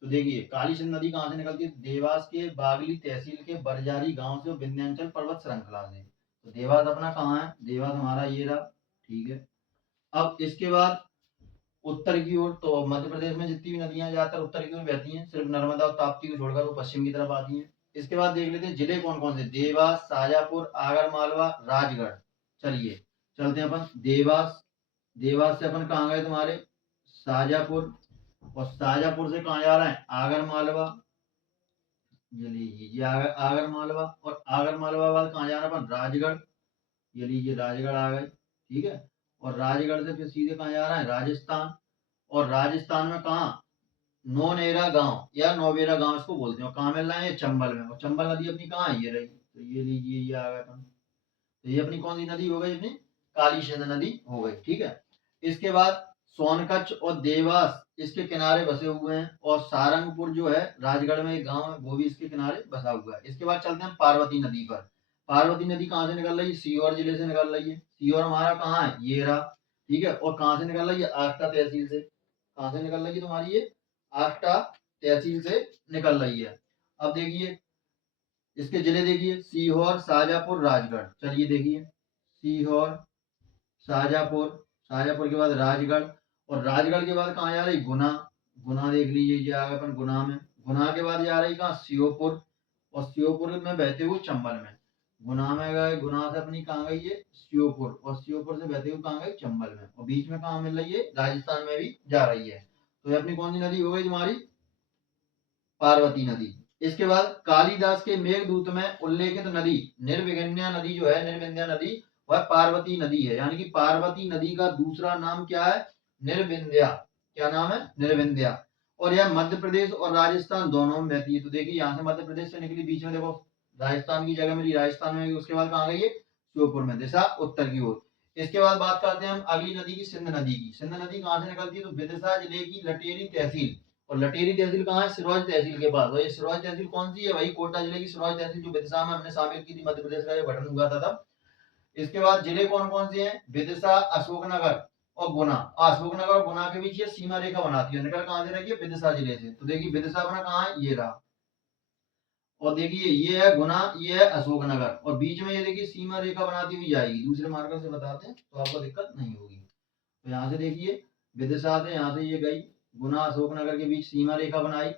तो देखिए, काली सिंध नदी कहाँ से निकलती है, देवास के बागली तहसील के बरजारी गांव से, विंध्याचल पर्वत श्रृंखला से। तो देवास अपना कहाँ है, देवास हमारा ये रहा। ठीक है, अब इसके बाद उत्तर की ओर, तो मध्य प्रदेश में जितनी भी नदियां ज्यादातर उत्तर की ओर बहती हैं, सिर्फ नर्मदा और ताप्ती को छोड़कर वो पश्चिम की तरफ आती हैं। इसके बाद देख लेते हैं जिले कौन कौन से, देवास, शाजापुर, आगर मालवा, राजगढ़। चलिए चलते हैं अपन देवास। देवास से अपन कहाँ गए तुम्हारे, शाजापुर, और शाजापुर से कहाँ जा रहे हैं, आगर मालवा। ये लीजिए ये आगर मालवा, और आगर मालवा बाद कहाँ जा रहे हैं अपन, राजगढ़। ये लीजिए राजगढ़ आ गए। ठीक है, और राजगढ़ से फिर सीधे कहाँ जा रहा है, राजस्थान। और राजस्थान में कहाँ, नौनेरा गांव या नौबेरा गांव इसको बोलते हैं। कहाँ मिल रहा है, ये चंबल में। और चंबल नदी अपनी कहाँ है, ये रही। तो ये लीजिए ये आ गया अपन। तो ये अपनी कौन सी नदी हो गई, अपनी काली सिंध नदी हो गई। ठीक है, इसके बाद सोनकच्छ और देवास इसके किनारे बसे हुए हैं, और सारंगपुर जो है राजगढ़ में एक गांव है, वो भी इसके किनारे बसा हुआ है। इसके बाद चलते हैं पार्वती नदी पर। पार्वती नदी कहाँ से निकल रही है, सीहोर जिले से निकल रही है। सीहोर हमारा कहाँ है, ये रहा। ठीक है, और कहाँ से निकल रही है, आष्टा तहसील से। कहाँ से निकल रही है तुम्हारी ये, आष्टा तहसील से निकल रही है। अब देखिए इसके जिले देखिए, सीहोर, शाजापुर, राजगढ़। चलिए देखिए, सीहोर, शाजापुर, शाजापुर के बाद राजगढ़, और राजगढ़ के बाद कहाँ जा रही, गुना। गुना देख लीजिए ये आ गए अपन गुना में। गुना के बाद जा रही कहाँ, श्योपुर, और श्योपुर में बहते हुए चंबल में। गुना में गए, गुना से अपनी कहाँ गई है, श्योपुर, और श्योपुर से बहते हुए कहाँ गई, चंबल में। और बीच में कहाँ मिल रही है, राजस्थान में भी जा रही है। तो ये अपनी कौन सी नदी हो गई तुम्हारी, पार्वती नदी। इसके बाद कालिदास के मेघदूत में उल्लेखित नदी निर्विघ्न्या नदी जो है, निर्विंध्या नदी, वह पार्वती नदी है। यानी कि पार्वती नदी का दूसरा नाम क्या है, निर्विंध्या। क्या नाम है, निर्विंध्या। और यह मध्य प्रदेश और राजस्थान दोनों में बहती है। तो देखिए यहाँ से मध्य प्रदेश से निकली, बीच में देखो राजस्थान की जगह मिली, राजस्थान में। उसके बाद कहाँ गई है, श्योपुर में, दिशा उत्तर की ओर। इसके बाद बात करते हैं हम अगली नदी की, सिंध नदी की। सिंध नदी कहाँ से निकलती है, तो विदिशा जिले की लटेरी तहसील, और लटेरी तहसील कहाँ है, सिरोंज तहसील के पास। और ये सिरोंज तहसील कौन सी है, वही कोटा जिले की सिरोंज तहसील जो विदिशा में हमने शामिल की थी, मध्य प्रदेश का ये गठन हुआ था तब। इसके बाद जिले कौन कौन से हैं, विदिशा, अशोकनगर और गुना। अशोकनगर और गुना के बीच ये सीमा रेखा बनाती है, निकल कहाँ से रही है, विदिशा जिले से। तो देखिए विदिशा अपना कहाँ है, ये रहा। और देखिए ये है गुना, ये है अशोकनगर, और बीच में ये देखिए सीमा रेखा बनाती हुई जाएगी। दूसरे मार्कर से बताते हैं तो आपको दिक्कत नहीं होगी। तो यहाँ से देखिए विदिशा से यहाँ से ये गई, गुना अशोकनगर के बीच सीमा रेखा बनाई।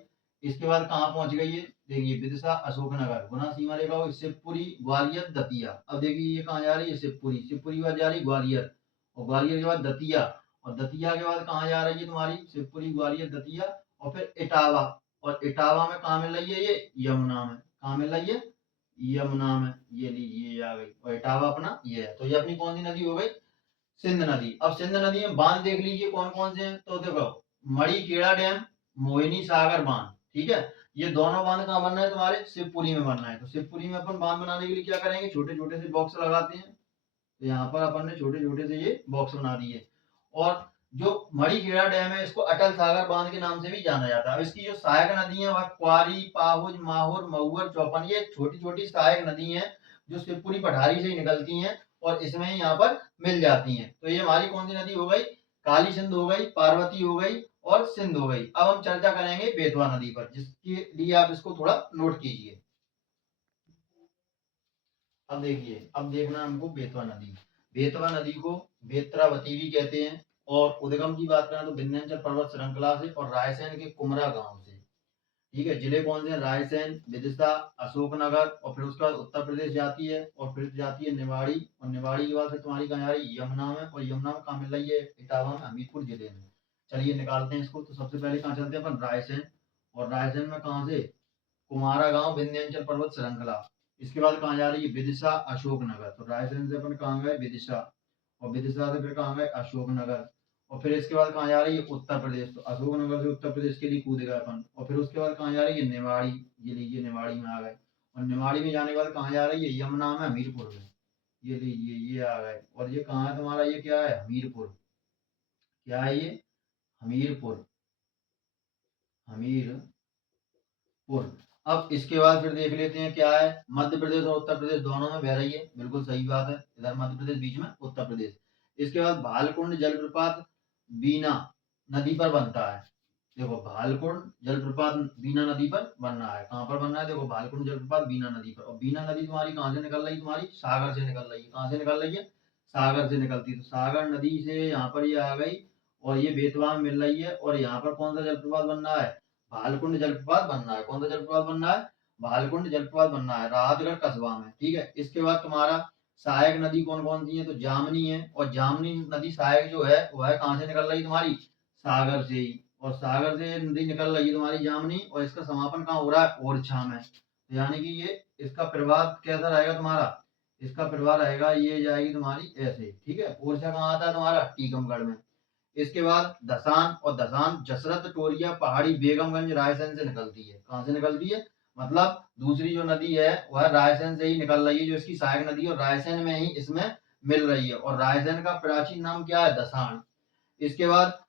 इसके बाद कहाँ पहुंच गई है, देखिए विदिशा, अशोकनगर, गुना सीमा रेखा हो, शिवपुरी, ग्वालियर, दतिया। अब देखिए ये कहाँ जा रही है, शिवपुरी, शिवपुरी बाद जा रही ग्वालियर, और ग्वालियर के बाद दतिया, और दतिया के बाद कहाँ जा रही है तुम्हारी, शिवपुरी, ग्वालियर, दतिया, और फिर इटावा, और इटावा में कहाँ मिल रही है ये, यमुना में। कहाँ मिल रही है, यमुना में। ये लीजिए ये आ गई, और इटावा अपना ये है। तो ये अपनी कौन सी नदी हो गई, सिंध नदी। अब सिंध नदी में बांध देख लीजिए कौन कौन से हैं। तो देखो, मणिखेड़ा डैम, मोहिनी सागर बांध, ठीक है। ये दोनों बांध कहाँ बनना है तुम्हारे, शिवपुरी में बनना है। तो शिवपुरी में अपन बांध बनाने के लिए क्या करेंगे, छोटे छोटे से बॉक्स लगाते हैं। तो यहाँ पर अपन ने छोटे छोटे से ये बॉक्स बना दिए। और जो मणिखेड़ा डैम है इसको अटल सागर बांध के नाम से भी जाना जाता है। अब इसकी जो सहायक नदी है वह क्वारी, पाहुज, माहुर, महुवर, चौपन, ये छोटी छोटी सहायक नदी है जो शिवपुरी पठारी से ही निकलती हैं और इसमें ही यहाँ पर मिल जाती हैं। तो ये हमारी कौन सी नदी हो गई, काली सिंध हो गई, पार्वती हो गई और सिंध हो गई। अब हम चर्चा करेंगे बेतवा नदी पर, जिसके लिए आप इसको थोड़ा नोट कीजिए। अब देखिए, अब देखना हमको बेतवा नदी। बेतवा नदी को बेत्रावती भी कहते हैं, और उद्गम की बात करें तो विंध्याचल पर्वत श्रृंखला से और रायसेन के कुमरा गांव से, ठीक है। जिले कौन से हैं, रायसेन, विदिशा, अशोकनगर, और फिर उसके बाद उत्तर प्रदेश जाती है, और फिर जाती है निवाड़ी, और निवाड़ी के बाद फिर तुम्हारी कहाँ जा रही है, यमुना में, और यमुना में कहाँ मिल रही है, इटावा में, हमीरपुर जिले में। चलिए निकालते हैं इसको। तो सबसे पहले कहाँ चलते हैं अपन, रायसेन, और रायसेन में कहाँ से, कुमारा गांव, विंध्याचल पर्वत श्रृंखला। इसके बाद कहाँ जा रही है, विदिशा, अशोकनगर। तो रायसेन से अपन कहाँ गए, विदिशा, और विदिशा से फिर कहाँ गए, अशोकनगर, और फिर इसके बाद कहाँ जा रही है, उत्तर प्रदेश। तो अशोकनगर से उत्तर प्रदेश के लिए कूद गए अपन। और फिर उसके बाद कहाँ जा रही है, निवाड़ी, ये लीजिए निवाड़ी में आ गए। और निवाड़ी में जाने के बाद कहाँ जा रही है, यमुना में, हमीरपुर में, ये लीजिए ये आ गए। और ये कहाँ है तुम्हारा, ये क्या है, हमीरपुर। क्या है ये, हमीरपुर, हमीरपुर। अब इसके बाद फिर देख लेते हैं क्या है, मध्य प्रदेश और उत्तर प्रदेश दोनों में बह रही है, बिल्कुल सही बात है। इधर मध्य प्रदेश, बीच में उत्तर प्रदेश। इसके बाद भालकुंड जलप्रपात बीना नदी पर बनता है। देखो भालकुंड जलप्रपात बीना नदी पर बनना है। कहाँ पर बनना है, देखो भालकुंड जलप्रपात बीना नदी पर। और बीना नदी तुम्हारी कहाँ से निकल रही है, तुम्हारी सागर से निकल रही है। कहाँ से निकल रही है, सागर से निकलती है। तो सागर नदी से यहाँ पर ये आ गई, और ये बेतवा में मिल रही है। और यहाँ पर कौन सा जलप्रपात बनना है, भालकुंड जलप्रपात बनना है। कौन सा जलप्रपात बनना है, भालकुंड जलप्रपात बनना है, राहतगढ़ कस्बा में, ठीक है। इसके बाद तुम्हारा सहायक नदी कौन कौन सी है, तो जामनी है। और जामनी नदी सहायक जो है वह है कहाँ से निकल रही है, तुम्हारी सागर से ही। और सागर से नदी निकल रही है तुम्हारी जामनी, और इसका समापन कहाँ हो रहा है, ओरछा में। तो यानी कि ये इसका प्रभाव कैसा रहेगा तुम्हारा, इसका प्रभाव रहेगा, ये जाएगी तुम्हारी ऐसे, ठीक है। ओरछा कहाँ आता है तुम्हारा, टीकमगढ़ में। इसके बाद धसान, और धसान जसरत टोरिया पहाड़ी बेगमगंज रायसेन से निकलती है। कहाँ से निकलती है, मतलब दूसरी जो नदी है वह रायसेन से ही निकल रही है, जो इसकी सहायक नदी है, और रायसेन में ही इसमें मिल रही है। और रायसेन का प्राचीन नाम क्या है, धसान। इसके बाद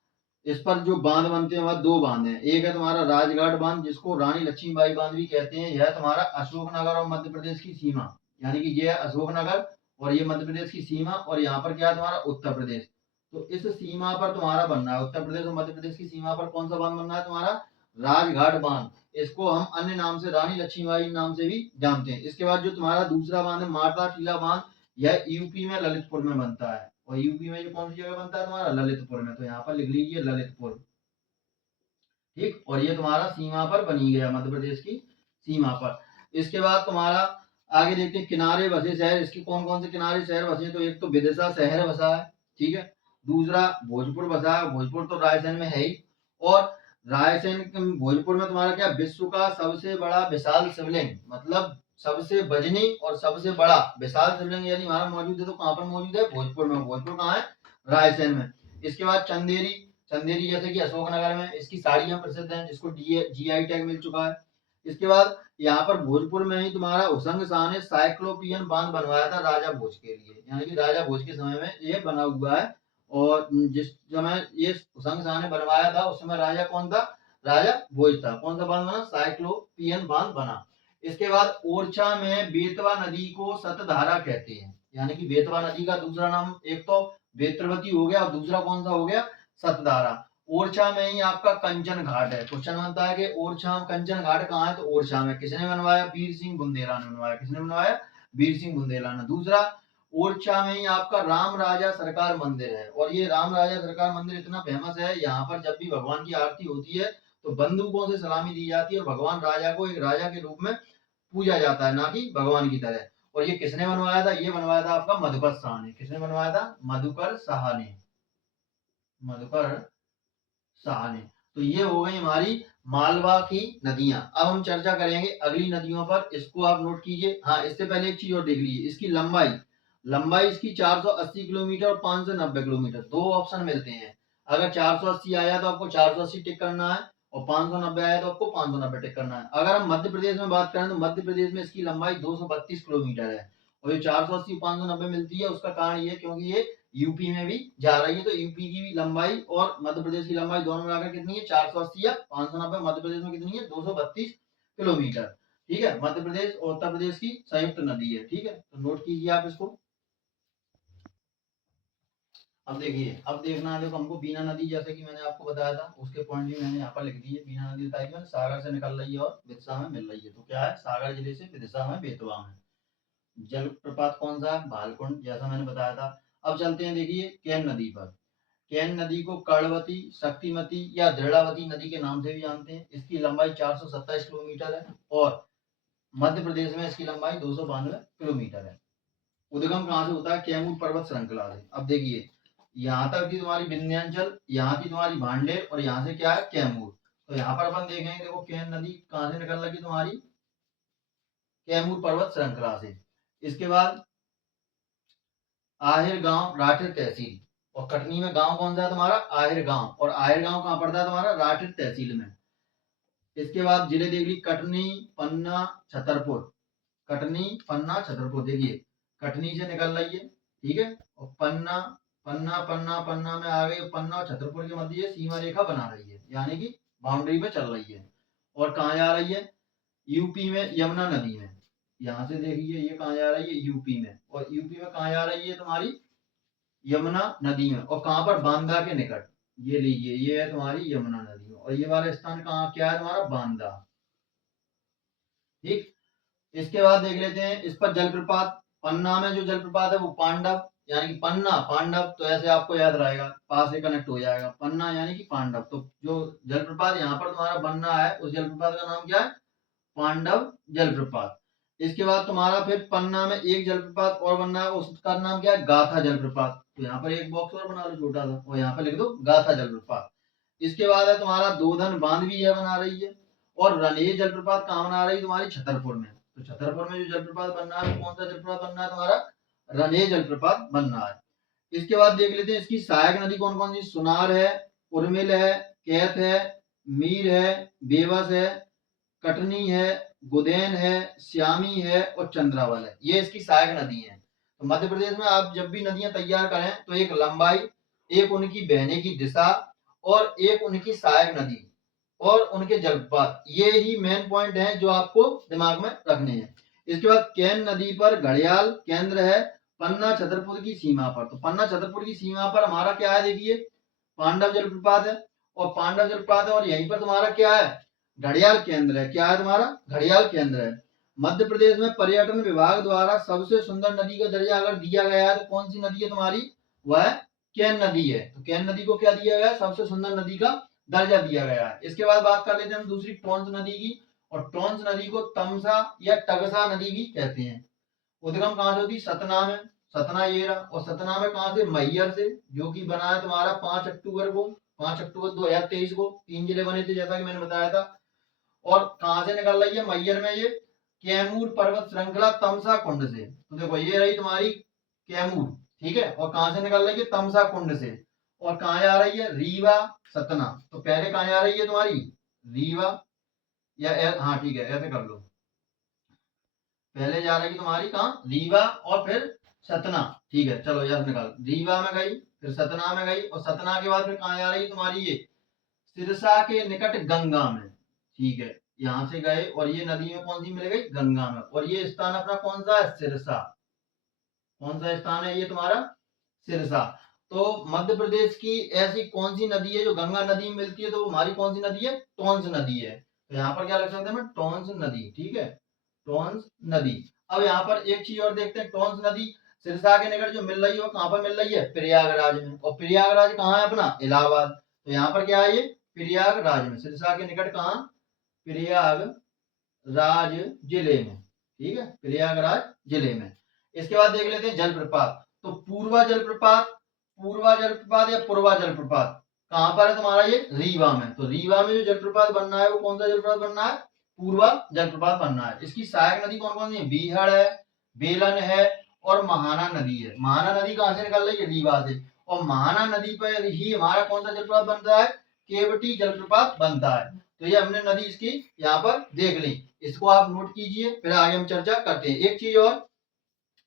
इस पर जो बांध बनते हैं वह दो बांध हैं। एक है तुम्हारा राजघाट बांध, जिसको रानी लक्ष्मीबाई बांध भी कहते हैं। यह तुम्हारा अशोकनगर और मध्य प्रदेश की सीमा, यानी कि ये है अशोकनगर और ये मध्य प्रदेश की सीमा, और यहाँ पर क्या है तुम्हारा उत्तर प्रदेश। तो इस सीमा पर तुम्हारा बनना है, उत्तर प्रदेश और मध्य प्रदेश की सीमा पर कौन सा बांध बनना है तुम्हारा, राजघाट बांध। इसको हम अन्य नाम से रानी लक्ष्मीबाई नाम से भी जानते हैं। इसके बाद जो तुम्हारा दूसरा बांध है माता टीला बांध, यह यूपी में ललितपुर में बनता है। और यूपी में ये कौन सी जगह बनता है तुम्हारा, ललितपुर में। तो यहाँ पर लिख लीजिए ललितपुर, ठीक। और ये तुम्हारा सीमा पर बनी गया, मध्य प्रदेश की सीमा पर। इसके बाद तुम्हारा आगे देखते हैं किनारे बसे शहर। इसके कौन कौन से किनारे शहर बसे, तो एक तो विदिशा शहर बसा है, ठीक है। दूसरा भोजपुर बसा है, भोजपुर तो रायसेन में है ही। और रायसेन भोजपुर में तुम्हारा क्या, विश्व का सबसे बड़ा विशाल शिवलिंग, मतलब सबसे वजनी और सबसे बड़ा विशाल शिवलिंग यदि हमारा मौजूद है तो कहाँ पर मौजूद है, भोजपुर में। भोजपुर कहाँ है, रायसेन में। इसके बाद चंदेरी, चंदेरी जैसे कि अशोकनगर में, इसकी साड़ियां प्रसिद्ध हैं, जिसको जीआई टैग मिल चुका है। इसके बाद यहाँ पर भोजपुर में ही तुम्हारा हुसंग शाह ने साइक्लोपियन बांध बनवाया था राजा भोज के लिए, यानी कि राजा भोज के समय में ये बना हुआ है। और जिस समय ये हुसंग शाह ने बनवाया था उस समय राजा कौन था, राजा भोज था। कौन सा बांध बना, साइक्लोपियन बांध बना। इसके बाद ओरछा में बेतवा नदी को सतधारा कहते हैं, यानी कि बेतवा नदी का दूसरा नाम एक तो बेत्रवती हो गया और दूसरा कौन सा हो गया, सतधारा। ओरछा में ही आपका कंचन घाट है। क्वेश्चन बनता है कि ओरछा कंचन घाट कहाँ है, तो ओरछा में। किसने बनवाया, वीर सिंह बुंदेला ने बनवाया। किसने बनवाया, वीर सिंह बुंदेला ने। दूसरा, ओरछा में ही आपका राम राजा सरकार मंदिर है। और ये राम राजा सरकार मंदिर इतना फेमस है, यहाँ पर जब भी भगवान की आरती होती है तो बंदूकों से सलामी दी जाती है, और भगवान राजा को एक राजा के रूप में पूजा जाता है, ना कि भगवान की तरह। और ये किसने बनवाया था? ये बनवाया था आपका मधुकर शाह ने। किसने बनवाया था? मधुकर शाह ने। मधुकर शाह ने। तो ये हो गई हमारी मालवा की नदियां। अब हम चर्चा करेंगे अगली नदियों पर, इसको आप नोट कीजिए। हाँ, इससे पहले एक चीज और देख लीजिए, इसकी लंबाई। लंबाई इसकी 480 किलोमीटर और 590 किलोमीटर, दो ऑप्शन मिलते हैं। अगर 480 आया तो आपको 480 टिक करना है, और 590 आया तो आपको 590 टिक करना है। अगर हम मध्य प्रदेश में बात करें तो मध्य प्रदेश में इसकी लंबाई 232 किलोमीटर है, और ये 480 590 मिलती है। उसका कारण ये क्योंकि ये यूपी में भी जा रही है, तो यूपी की भी लंबाई और मध्य प्रदेश की लंबाई दोनों मिलाकर कितनी है? 480 या 590। मध्य प्रदेश में कितनी है? 232 किलोमीटर। ठीक है, मध्य प्रदेश और उत्तर प्रदेश की संयुक्त नदी है। ठीक है, तो नोट कीजिए आप इसको। अब देखिए, अब देखना है, देखो हमको बीना नदी, जैसे कि मैंने आपको बताया था, उसके पॉइंट भी मैंने यहाँ पर लिख दिए। बीना नदी बताई मैंने, सागर से निकल रही है और विदिशा में मिल रही है। तो क्या है? सागर जिले से विदिशा में, बेतवा में। जलप्रपात कौन सा है? भालकुंड, जैसा मैंने बताया था। अब चलते हैं, देखिए केन नदी पर। केन नदी को कर्णवती, शक्तिमती या दृढ़ावती नदी के नाम से भी जानते हैं। इसकी लंबाई 427 किलोमीटर है, और मध्य प्रदेश में इसकी लंबाई 292 किलोमीटर है। उद्गम कहाँ से होता है? कैमूर पर्वत श्रृंखला से। अब देखिए, यहाँ तक थी तुम्हारी विंध्याचल, यहाँ की तुम्हारी भांडेर, और यहाँ से क्या है? कैमूर। तो यहाँ पर अपन देखेंगे, देखो केन नदी कहाँ से निकल लगी तुम्हारी? कैमूर पर्वत श्रृंखला से। इसके बाद आहिर गांव, राठिर तहसील। और कटनी में गांव कौन सा है तुम्हारा? आहिर गांव। और आहिर गांव कहाँ पड़ता है तुम्हारा? राठिर तहसील में। इसके बाद जिले देख ली, कटनी, पन्ना, छतरपुर। कटनी, पन्ना, छतरपुर। देखिए, कटनी से निकल रही है, ठीक है, और पन्ना, पन्ना पन्ना पन्ना में आ गई। पन्ना और छतरपुर के मध्य ये सीमा रेखा बना रही है, यानी कि बाउंड्री पे चल रही है। और कहाँ जा रही है? यूपी में, यमुना नदी में। यहाँ से देखिए, ये कहाँ जा रही है? यूपी में। और यूपी में कहाँ जा रही है तुम्हारी? यमुना नदी में। और कहां पर? बांदा के निकट। ये लीजिए, ये है तुम्हारी यमुना नदी, और ये वाला स्थान कहाँ, क्या है तुम्हारा? बांदा। ठीक। इसके बाद देख लेते हैं इस पर जलप्रपात। पन्ना में जो जलप्रपात है वो पांडव, यानी कि पन्ना पांडव, तो ऐसे आपको याद रहेगा, पास से कनेक्ट हो जाएगा। पन्ना यानी कि पांडव। तो जो जलप्रपात यहाँ पर तुम्हारा बन रहा है, उस जलप्रपात का नाम क्या है? पांडव जलप्रपात। इसके बाद तुम्हारा फिर पन्ना में एक जलप्रपात और बनना है, उसका नाम क्या है? गाथा जलप्रपात। तो यहाँ पर एक बॉक्स और बना लो छोटा सा, और यहाँ पर लिख दो गाथा जलप्रपात। इसके बाद है तुम्हारा दोधन बांध भी है, बना रही है। और रनेर जलप्रपात कहाँ बना रही है? तुम्हारी छतरपुर में। तो छतरपुर में जो जलप्रपात बन रहा है, वो कौन सा जलप्रपात बन रहा है तुम्हारा? रनेर जलप्रपात बन रहा है। इसके बाद देख लेते हैं इसकी सहायक नदी कौन कौन सी। सुनार है, उर्मिल है, कैथ है, मीर है, बेबस है, कटनी है, गुदेन है, श्यामी है, और चंद्रावल है। ये इसकी सहायक नदी है। तो मध्य प्रदेश में आप जब भी नदियां तैयार करें, तो एक लंबाई, एक उनकी बहने की दिशा, और एक उनकी सहायक नदी, और उनके जलप्रपात, ये ही मेन पॉइंट हैं जो आपको दिमाग में रखने हैं। इसके बाद केन नदी पर घड़ियाल केंद्र है, पन्ना छतरपुर की सीमा पर। तो पन्ना छतरपुर की सीमा पर हमारा क्या है? देखिए, पांडव जलप्रपात है, और पांडव जलप्रपात है, और यहीं पर तुम्हारा क्या है? घड़ियाल केंद्र है। क्या है तुम्हारा? घड़ियाल केंद्र है। मध्य प्रदेश में पर्यटन विभाग द्वारा सबसे सुंदर नदी का दर्जा अगर दिया गया है, तो कौन सी नदी है तुम्हारी? वह केन नदी है। तो केन नदी को क्या दिया गया? सबसे सुंदर नदी का दर्जा दिया गया है। इसके बाद बात कर लेते हैं हम दूसरी टोंस नदी की। और टोंस नदी को तमसा या टगसा नदी भी कहते हैं। उद्गम कहाँ से होती? सतना में। सतना ये रहा। और सतना में कहाँ से? मैहर से, जो कि बना है तुम्हारा 5 अक्टूबर को, 5 अक्टूबर 2023 को। 3 जिले बने थे, जैसा कि मैंने बताया था। और कहां से निकल रही है मैयर में? ये कैमूर पर्वत श्रृंखला तमसा कुंड से। तो देखो, ये रही तुम्हारी कैमूर, ठीक है, और कहां से निकल रही है? तमसा कुंड से। और कहां जा रही है? रीवा, सतना। तो पहले कहां जा रही है तुम्हारी? रीवा, या हाँ ठीक है, ऐसे कर लो। पहले जा रही है तुम्हारी कहां? रीवा, और फिर सतना। ठीक है, चलो यह निकाल। रीवा में गई, फिर सतना में गई, और सतना के बाद फिर कहां जा रही है तुम्हारी? ये सिरसा के निकट गंगा में। ठीक है, यहां से गए, और ये नदी में कौन सी मिल गई? गंगा में। और ये स्थान अपना कौन सा है? सिरसा। कौन सा स्थान है ये तुम्हारा? सिरसा। तो मध्य प्रदेश की ऐसी कौन सी नदी है जो गंगा नदी में मिलती है? तो हमारी कौन सी नदी है? टोंस नदी है। तो यहाँ पर क्या लिख सकते हैं? टोंस नदी। ठीक है, टोंस नदी। अब यहाँ पर एक चीज और देखते हैं। टोंस नदी सिरसा के निकट जो मिल रही है, वो कहाँ पर मिल रही है? प्रयागराज में। और प्रयागराज कहाँ है अपना? इलाहाबाद। तो यहाँ पर क्या है? ये प्रयागराज में, सिरसा के निकट। कहाँ? प्रयागराज जिले में। ठीक है, प्रयागराज जिले में। इसके बाद देख लेते हैं जलप्रपात। तो पूर्वा जलप्रपात या पूर्वा जलप्रपात कहां पर है तुम्हारा? ये रीवा में। तो रीवा में जो जलप्रपात बनना है वो कौन सा जलप्रपात बनना है? पूर्वा जलप्रपात बनना है। इसकी सहायक नदी कौन कौन सी है? बीहड़ है, बेलन है और महाना नदी है। महाना नदी कहां से निकल रही है? रीवा से। और महाना नदी पर ही हमारा कौन सा जलप्रपात बनता है? केवटी जलप्रपात बनता है। तो ये हमने नदी इसकी यहाँ पर देख ली, इसको आप नोट कीजिए, फिर आगे हम चर्चा करते हैं। एक चीज और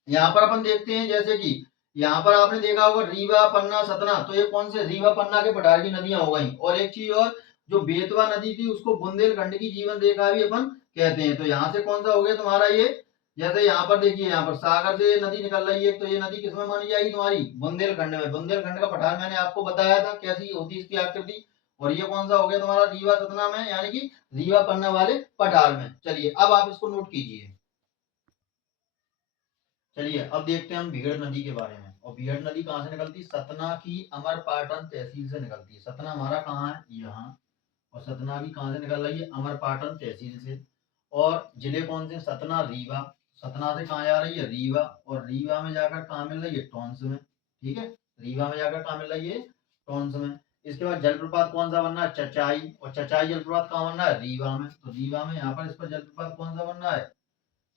यहाँ पर अपन देखते हैं, जैसे कि यहाँ पर आपने देखा होगा रीवा, पन्ना, सतना, तो ये कौन से? रीवा पन्ना के पठार की नदियां हो गई। और एक चीज और, जो बेतवा नदी थी उसको बुंदेलखंड की जीवन रेखा भी अपन कहते हैं। तो यहाँ से कौन सा हो गया तुम्हारा ये? जैसे यहाँ पर देखिए, यहाँ पर सागर से नदी निकल रही है, तो ये नदी किसमें मानी जाएगी तुम्हारी? बुंदेलखंड में। बुंदेलखंड का पठार मैंने आपको बताया था कैसी होती इसकी आकृति। और ये कौन सा हो गया तुम्हारा? रीवा सतना में, यानी कि रीवा पन्ना वाले पठार में। चलिए अब आप इसको नोट कीजिए। चलिए अब देखते हैं हम बीहड़ नदी के बारे में। और बीहड़ नदी कहाँ से निकलती है? सतना की अमरपाटन तहसील से निकलती है। सतना हमारा कहाँ है? यहाँ। और सतना भी कहाँ से निकल रही है? अमरपाटन तहसील से। और जिले कौन से? सतना, रीवा। सतना से कहाँ जा रही है? रीवा। और रीवा में जाकर कहाँ मिल रही है? टोंस में। ठीक है, रीवा में जाकर कहाँ मिल रही है? टोंस में। इसके बाद जलप्रपात कौन सा बनना है? चचाई। और चचाई जलप्रपात कहाँ बनना है? रीवा में। तो रीवा में यहाँ पर इस पर जलप्रपात कौन सा बनना है?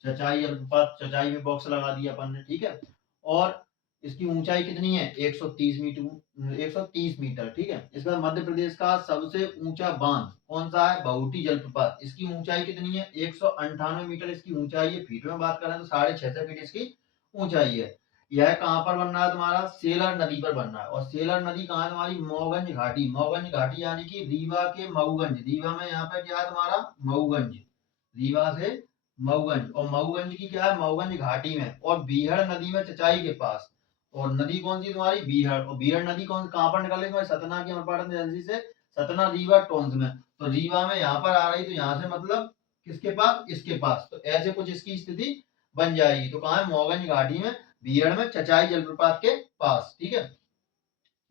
चचाई जलप्रपात। चचाई में बॉक्स लगा दिया अपन ने, ठीक है। और इसकी ऊंचाई कितनी है? 130 मीटर, 130 मीटर, ठीक है। इसके बाद मध्य प्रदेश का सबसे ऊंचा बांध कौन सा है? बहुटी जलप्रपात। इसकी ऊंचाई कितनी है? 198 मीटर इसकी ऊंचाई है। फीट में बात करें तो 650 फीट इसकी ऊंचाई है। यह कहाँ पर बनना है तुम्हारा? सेलर नदी पर बनना है। और सेलर नदी कहाँ है तुम्हारी? मऊगंज घाटी। मऊगंज घाटी यानी कि रीवा के मऊगंज। रीवा में यहाँ पे क्या है तुम्हारा? मऊगंज। रीवा से मऊगंज। और मऊगंज की क्या है? मऊगंज घाटी में। और बीहड़ नदी में चचाई के पास। और नदी कौन सी तुम्हारी? बीहड़। और बीहड़ नदी कौन कहाँ पर निकल रही है? सतना की अमरपाटन एजेंसी से। सतना, रीवा, टोंस में। तो रीवा में यहाँ पर आ रही, तो यहाँ से मतलब किसके पास? इसके पास। तो ऐसे कुछ इसकी स्थिति बन जाएगी। तो कहाँ है? मऊगंज घाटी में, बीहड़ में, चचाई जलप्रपात के पास, ठीक है।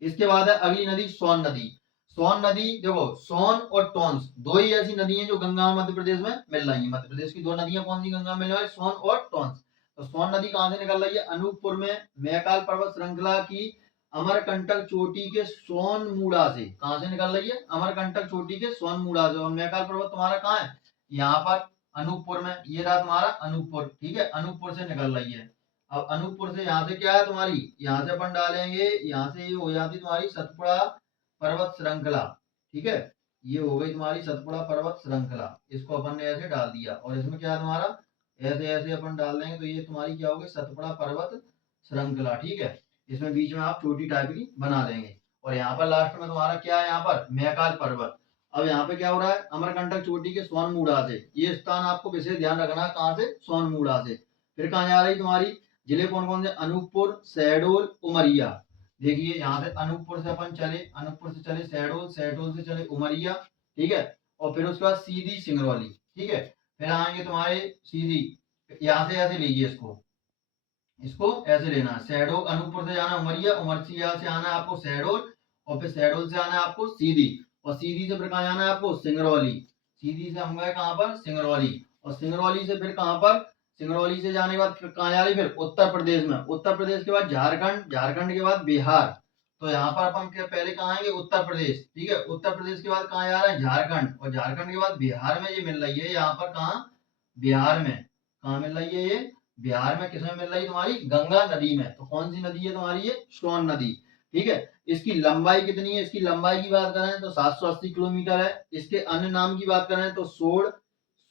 इसके बाद है अगली नदी सोन नदी। सोन नदी देखो, सोन और टोंस दो ही ऐसी नदी हैं जो गंगा में मध्य प्रदेश में मिल रही है। मध्य प्रदेश की दो नदियां कौन सी गंगा में मिल रही है? सोन और टोंस। तो सोन नदी कहां से निकल रही है? अनूपपुर में, मैकाल पर्वत श्रृंखला की अमरकंटक चोटी के सोनमुड़ा से। कहां से निकल रही है? अमरकंटक चोटी के सोनमुड़ा से। और मैकाल पर्वत तुम्हारा कहाँ है? यहाँ पर अनूपपुर में। ये रहा तुम्हारा अनूपपुर, ठीक है। अनूपपुर से निकल रही है। अब अनूपपुर से यहाँ से क्या है तुम्हारी? यहाँ से अपन डालेंगे, यहाँ से ये हो जाती तुम्हारी सतपुड़ा पर्वत श्रृंखला, ठीक है। ये हो गई तुम्हारी सतपुड़ा पर्वत श्रृंखला। इसको अपन ने ऐसे डाल दिया। और इसमें क्या है तुम्हारा? ऐसे ऐसे अपन डाल देंगे तो ये तुम्हारी क्या होगी? सतपुड़ा पर्वत श्रृंखला, ठीक है। इसमें बीच में आप छोटी टाइप की बना देंगे। और यहाँ पर लास्ट में तुम्हारा क्या है? यहाँ पर मैकाल पर्वत। अब यहाँ पे क्या हो रहा है? अमरकंटक चोटी के सोनमुड़ा से। ये स्थान आपको विशेष ध्यान रखना है, कहाँ से? सोनमुड़ा से। फिर कहाँ जा रही तुम्हारी? जिले कौन कौन से? अनूपपुर, शहडोल, उमरिया। देखिए यहाँ से अनूपपुर से अपन चले, अनूपपुर से चले शहडोल, शहडोल से चले उमरिया, ठीक है। और फिर उसके बाद सीधी सिंगरौली, ठीक है। फिर आएंगे तुम्हारे सीधी, यहाँ से ऐसे लीजिए इसको, इसको ऐसे लेना है। शहडोल, अनूपपुर से जाना उमरिया, उमरिया से आना है आपको शहडोल, और फिर शहडोल से आना है आपको सीधी। और सीधी से फिर कहाँ जाना है आपको? सिंगरौली। सीधी से हम गए कहाँ पर? सिंगरौली। और सिंगरौली से फिर कहाँ पर? सिंगरौली से जाने के बाद फिर कहाँ जा रही? फिर उत्तर प्रदेश में। उत्तर प्रदेश के बाद झारखंड, झारखंड के बाद बिहार। तो यहाँ पर अपन के पहले कहाँ आएंगे? उत्तर प्रदेश, ठीक है। उत्तर प्रदेश के बाद कहाँ जा रहा है? झारखंड। और झारखंड के बाद बिहार में ये मिल रही है, यहाँ पर कहाँ? बिहार में। कहाँ मिल रही है ये? बिहार में। किसमें मिल रही है तुम्हारी? गंगा नदी में। तो कौन सी नदी है तुम्हारी? ये सोन नदी, ठीक है। इसकी लंबाई कितनी है? इसकी लंबाई की बात करें तो 780 किलोमीटर है। इसके अन्य नाम की बात करें तो सोड़,